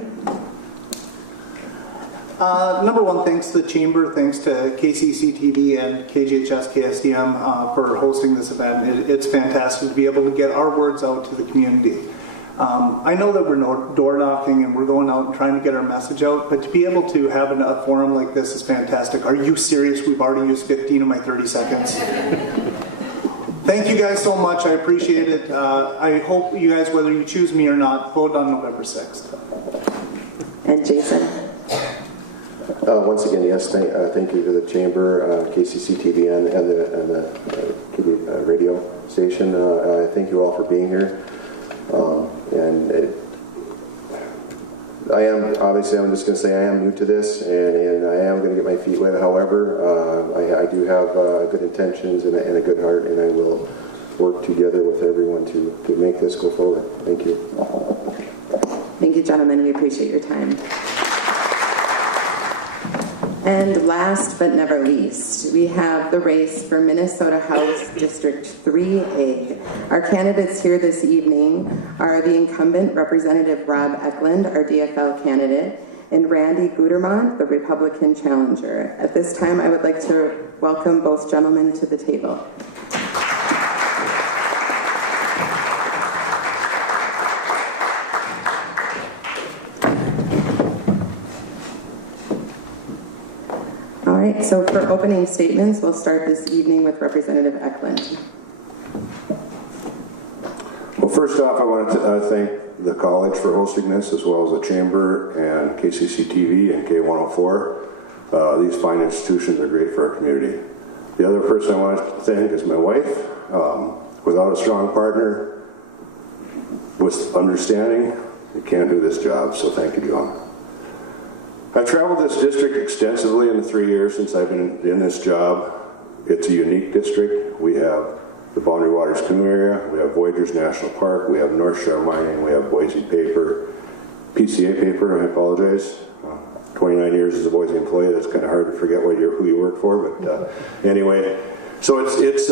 Number one, thanks to the Chamber, thanks to KCC TV and KGHS KSDM for hosting this event. It's fantastic to be able to get our words out to the community. I know that we're door knocking and we're going out and trying to get our message out, but to be able to have a forum like this is fantastic. Are you serious? We've already used 15 of my 30 seconds. Thank you guys so much. I appreciate it. I hope you guys, whether you choose me or not, vote on November 6th. And Jason? Once again, yes, thank you to the Chamber, KCC TV, and the radio station. Thank you all for being here. I'm just going to say I am new to this, and I am going to get my feet wet. However, I do have good intentions and a good heart, and I will work together with everyone to make this go forward. Thank you. Thank you, gentlemen. We appreciate your time. And last but never least, we have the race for Minnesota House District 3A. Our candidates here this evening are the incumbent Representative Rob Eklund, our DFL candidate, and Randy Gutermont, the Republican challenger. At this time, I would like to welcome both gentlemen to the table. All right, so for opening statements, we'll start this evening with Representative Eklund. Well, first off, I want to thank the college for hosting this, as well as the Chamber and KCC TV and K104. These fine institutions are great for our community. The other person I want to thank is my wife. Without a strong partner with understanding, you can't do this job, so thank you, John. I've traveled this district extensively in the 3 years since I've been in this job. It's a unique district. We have the Boundary Waters Canoe Area, we have Voyageurs National Park, we have North Shore Mining, we have Boise Paper, PCA Paper, I apologize. 29 years as a Boise employee, that's kind of hard to forget who you work for, but anyway. So it's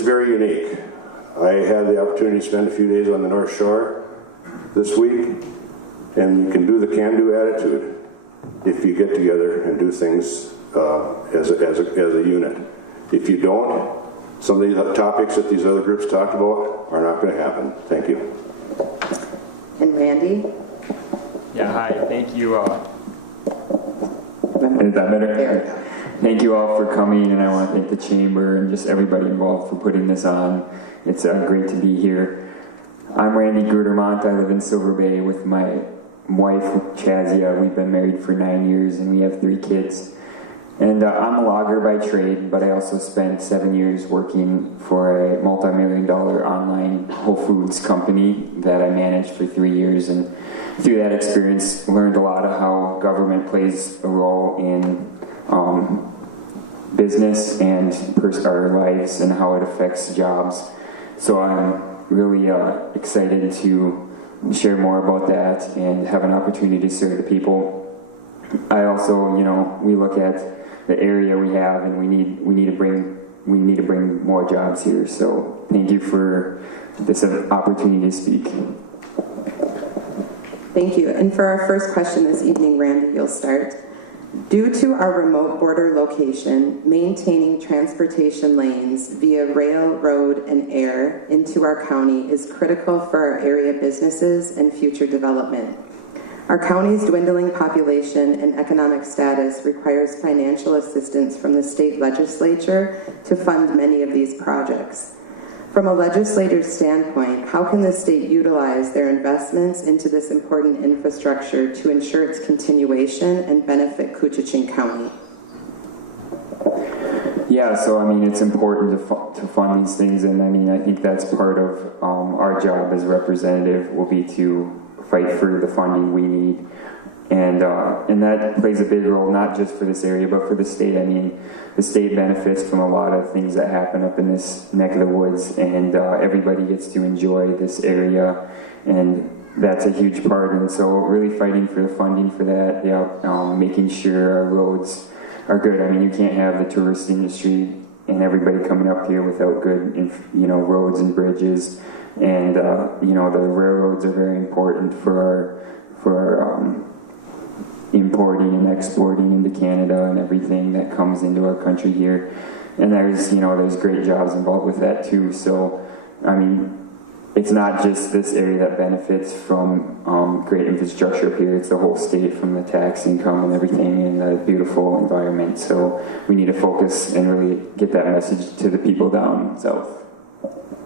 very unique. I had the opportunity to spend a few days on the North Shore this week, and you can do the can-do attitude if you get together and do things as a unit. If you don't, some of these topics that these other groups talked about are not going to happen. Thank you. And Randy? Yeah, hi. Thank you. Is that better? There we go. Thank you all for coming, and I want to thank the Chamber and just everybody involved for putting this on. It's great to be here. I'm Randy Gutermont. I live in Silver Bay with my wife, Chazia. We've been married for 9 years and we have 3 kids. And I'm a logger by trade, but I also spent 7 years working for a multi-million-dollar online Whole Foods company that I managed for 3 years. And through that experience, learned a lot of how government plays a role in business and our lives and how it affects jobs. So I'm really excited to share more about that and have an opportunity to serve the people. I also, we look at the area we have, and we need to bring more jobs here. So thank you for this opportunity to speak. Thank you. And for our first question this evening, Randy, you'll start. Due to our remote border location, maintaining transportation lanes via rail, road, and air into our county is critical for our area businesses and future development. Our county's dwindling population and economic status requires financial assistance from the state legislature to fund many of these projects. From a legislator's standpoint, how can the state utilize their investments into this important infrastructure to ensure its continuation and benefit Koochiching County? Yeah, so it's important to fund these things, and I think that's part of our job as representative will be to fight for the funding we need, and that plays a big role not just for this area but for the state. The state benefits from a lot of things that happen up in this neck of the woods, and everybody gets to enjoy this area, and that's a huge part. And so really fighting for the funding for that, making sure our roads are good. You can't have the tourist industry and everybody coming up here without good roads and bridges. And the railroads are very important for our importing and exporting into Canada and everything that comes into our country here. And there's great jobs involved with that too. So it's not just this area that benefits from great infrastructure up here. It's the whole state, from the tax income and everything, and the beautiful environment. So we need to focus and really get that message to the people down south.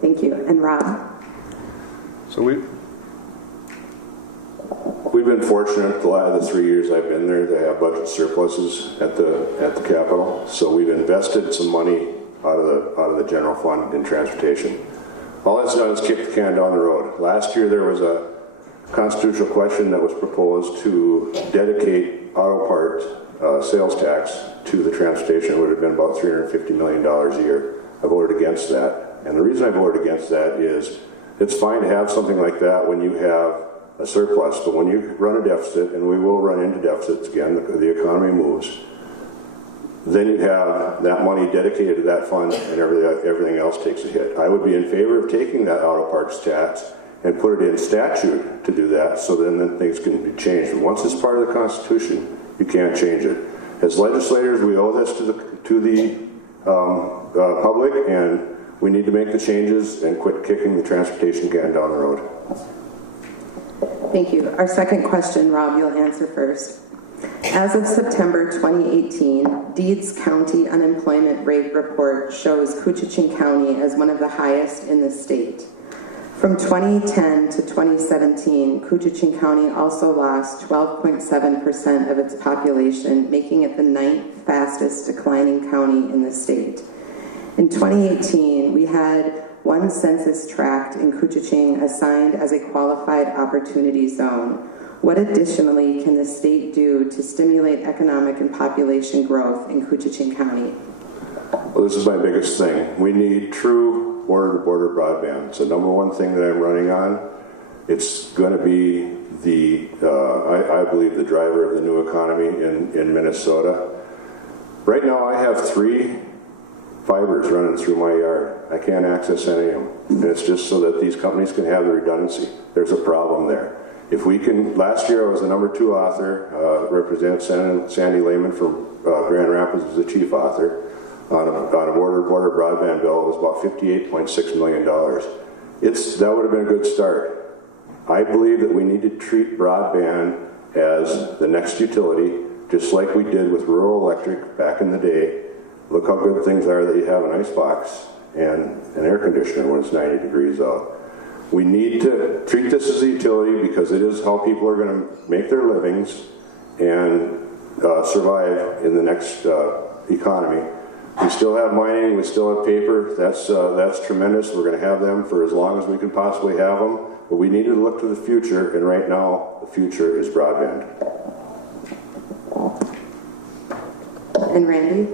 Thank you. And Rob? So we've been fortunate the 3 years I've been there to have budget surpluses at the Capitol. So we've invested some money out of the general fund in transportation. All that's done is kick the can down the road. Last year there was a constitutional question that was proposed to dedicate auto part sales tax to the transportation. It would have been about $350 million a year. I voted against that. And the reason I voted against that is it's fine to have something like that when you have a surplus, but when you run a deficit, and we will run into deficits again, the economy moves, then you have that money dedicated to that fund and everything else takes a hit. I would be in favor of taking that auto parts tax and put it in statute to do that, so then things can be changed. But once it's part of the Constitution, you can't change it. As legislators, we owe this to the public, and we need to make the changes and quit kicking the transportation can down the road. Thank you. Our second question, Rob, you'll answer first. As of September 2018, Deeds County Unemployment Rate Report shows Koochiching County as one of the highest in the state. From 2010 to 2017, Koochiching County also lost 12.7% of its population, making it the 9th fastest declining county in the state. In 2018, we had one census tract in Koochiching assigned as a qualified opportunity zone. What additionally can the state do to stimulate economic and population growth in Koochiching County? Well, this is my biggest thing. We need true border-to-border broadband. It's the number one thing that I'm running on. It's going to be I believe, the driver of the new economy in Minnesota. Right now, I have 3 fibers running through my yard. I can't access any of them. And it's just so that these companies can have the redundancy. There's a problem there. If we can, last year I was the number 2 author, Representative Sandy Lehman from Grand Rapids was the chief author on a border broadband bill. It was about $58.6 million. That would have been a good start. I believe that we need to treat broadband as the next utility, just like we did with rural electric back in the day. Look how good things are that you have an icebox and an air conditioner when it's 90 degrees out. We need to treat this as a utility because it is how people are going to make their livings and survive in the next economy. We still have mining, we still have paper. That's tremendous. We're going to have them for as long as we can possibly have them. But we need to look to the future, and right now, the future is broadband. And Randy?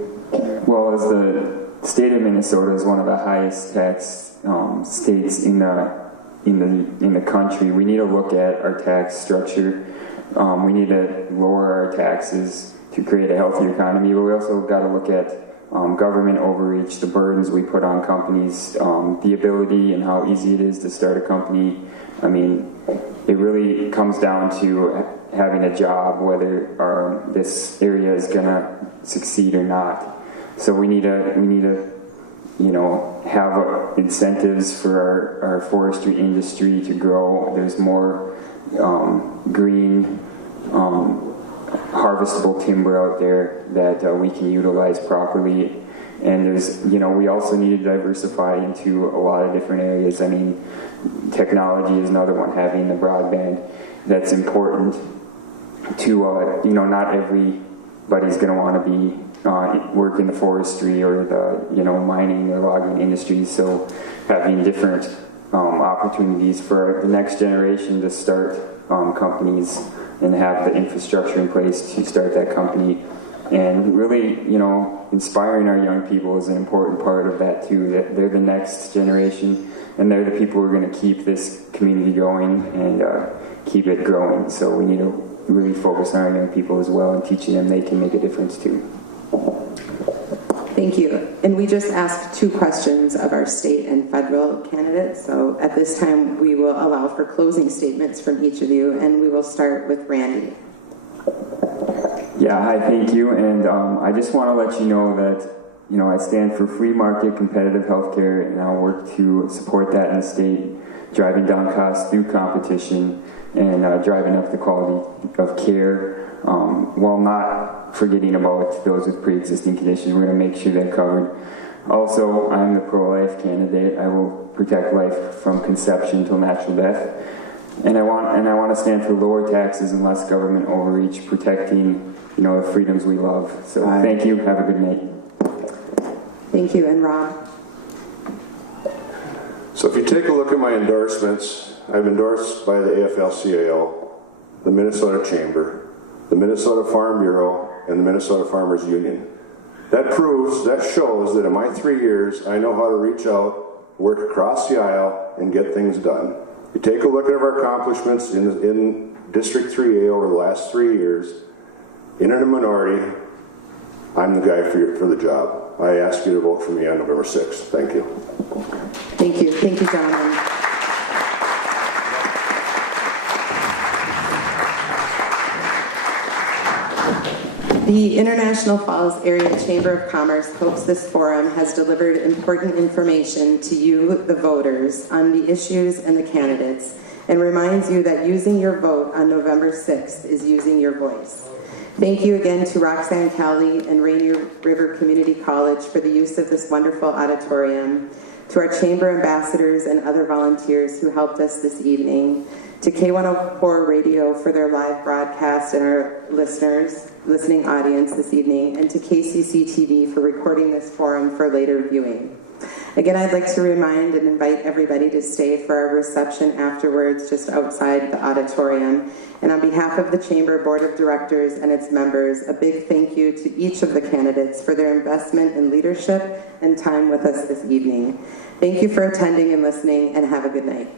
Well, as the state of Minnesota is one of the highest tax states in the country, we need to look at our tax structure. We need to lower our taxes to create a healthier economy, but we also got to look at government overreach, the burdens we put on companies, the ability and how easy it is to start a company. I mean, it really comes down to having a job, whether this area is going to succeed or not. So we need to have incentives for our forestry industry to grow. There's more green harvestable timber out there that we can utilize properly. And there's, we also need to diversify into a lot of different areas. I mean, technology is another one, having the broadband. That's important to, not everybody's going to want to be work in the forestry or the, mining or logging industry. So having different opportunities for the next generation to start companies and have the infrastructure in place to start that company. And really, inspiring our young people is an important part of that too. That they're the next generation, and they're the people who are going to keep this community going and keep it growing. So we need to really focus on our young people as well and teaching them they can make a difference too. Thank you. And we just asked 2 questions of our state and federal candidates. So at this time, we will allow for closing statements from each of you, and we will start with Randy. Yeah, hi, thank you. And I just want to let you know that, I stand for free market competitive healthcare, and I'll work to support that in the state, driving down costs through competition and driving up the quality of care, while not forgetting about those with pre-existing conditions. We're going to make sure they're covered. Also, I'm the pro-life candidate. I will protect life from conception till natural death. And I want to stand for lower taxes and less government overreach, protecting, the freedoms we love. So thank you. Have a good night. Thank you. And Rob? So if you take a look at my endorsements, I'm endorsed by the AFL-CIO, the Minnesota Chamber, the Minnesota Farm Bureau, and the Minnesota Farmers Union. That shows that in my 3 years, I know how to reach out, work across the aisle, and get things done. You take a look at our accomplishments in District 3A over the last 3 years, in a minority, I'm the guy for the job. I ask you to vote for me on November 6th. Thank you. Thank you. Thank you, gentlemen. The International Falls Area Chamber of Commerce hopes this forum has delivered important information to you, the voters, on the issues and the candidates, and reminds you that using your vote on November 6th is using your voice. Thank you again to Roxanne Kelly and Rainier River Community College for the use of this wonderful auditorium, to our chamber ambassadors and other volunteers who helped us this evening, to K104 Radio for their live broadcast and our listening audience this evening, and to KCC TV for recording this forum for later viewing. Again, I'd like to remind and invite everybody to stay for our reception afterwards just outside the auditorium. And on behalf of the Chamber Board of Directors and its members, a big thank you to each of the candidates for their investment in leadership and time with us this evening. Thank you for attending and listening, and have a good night.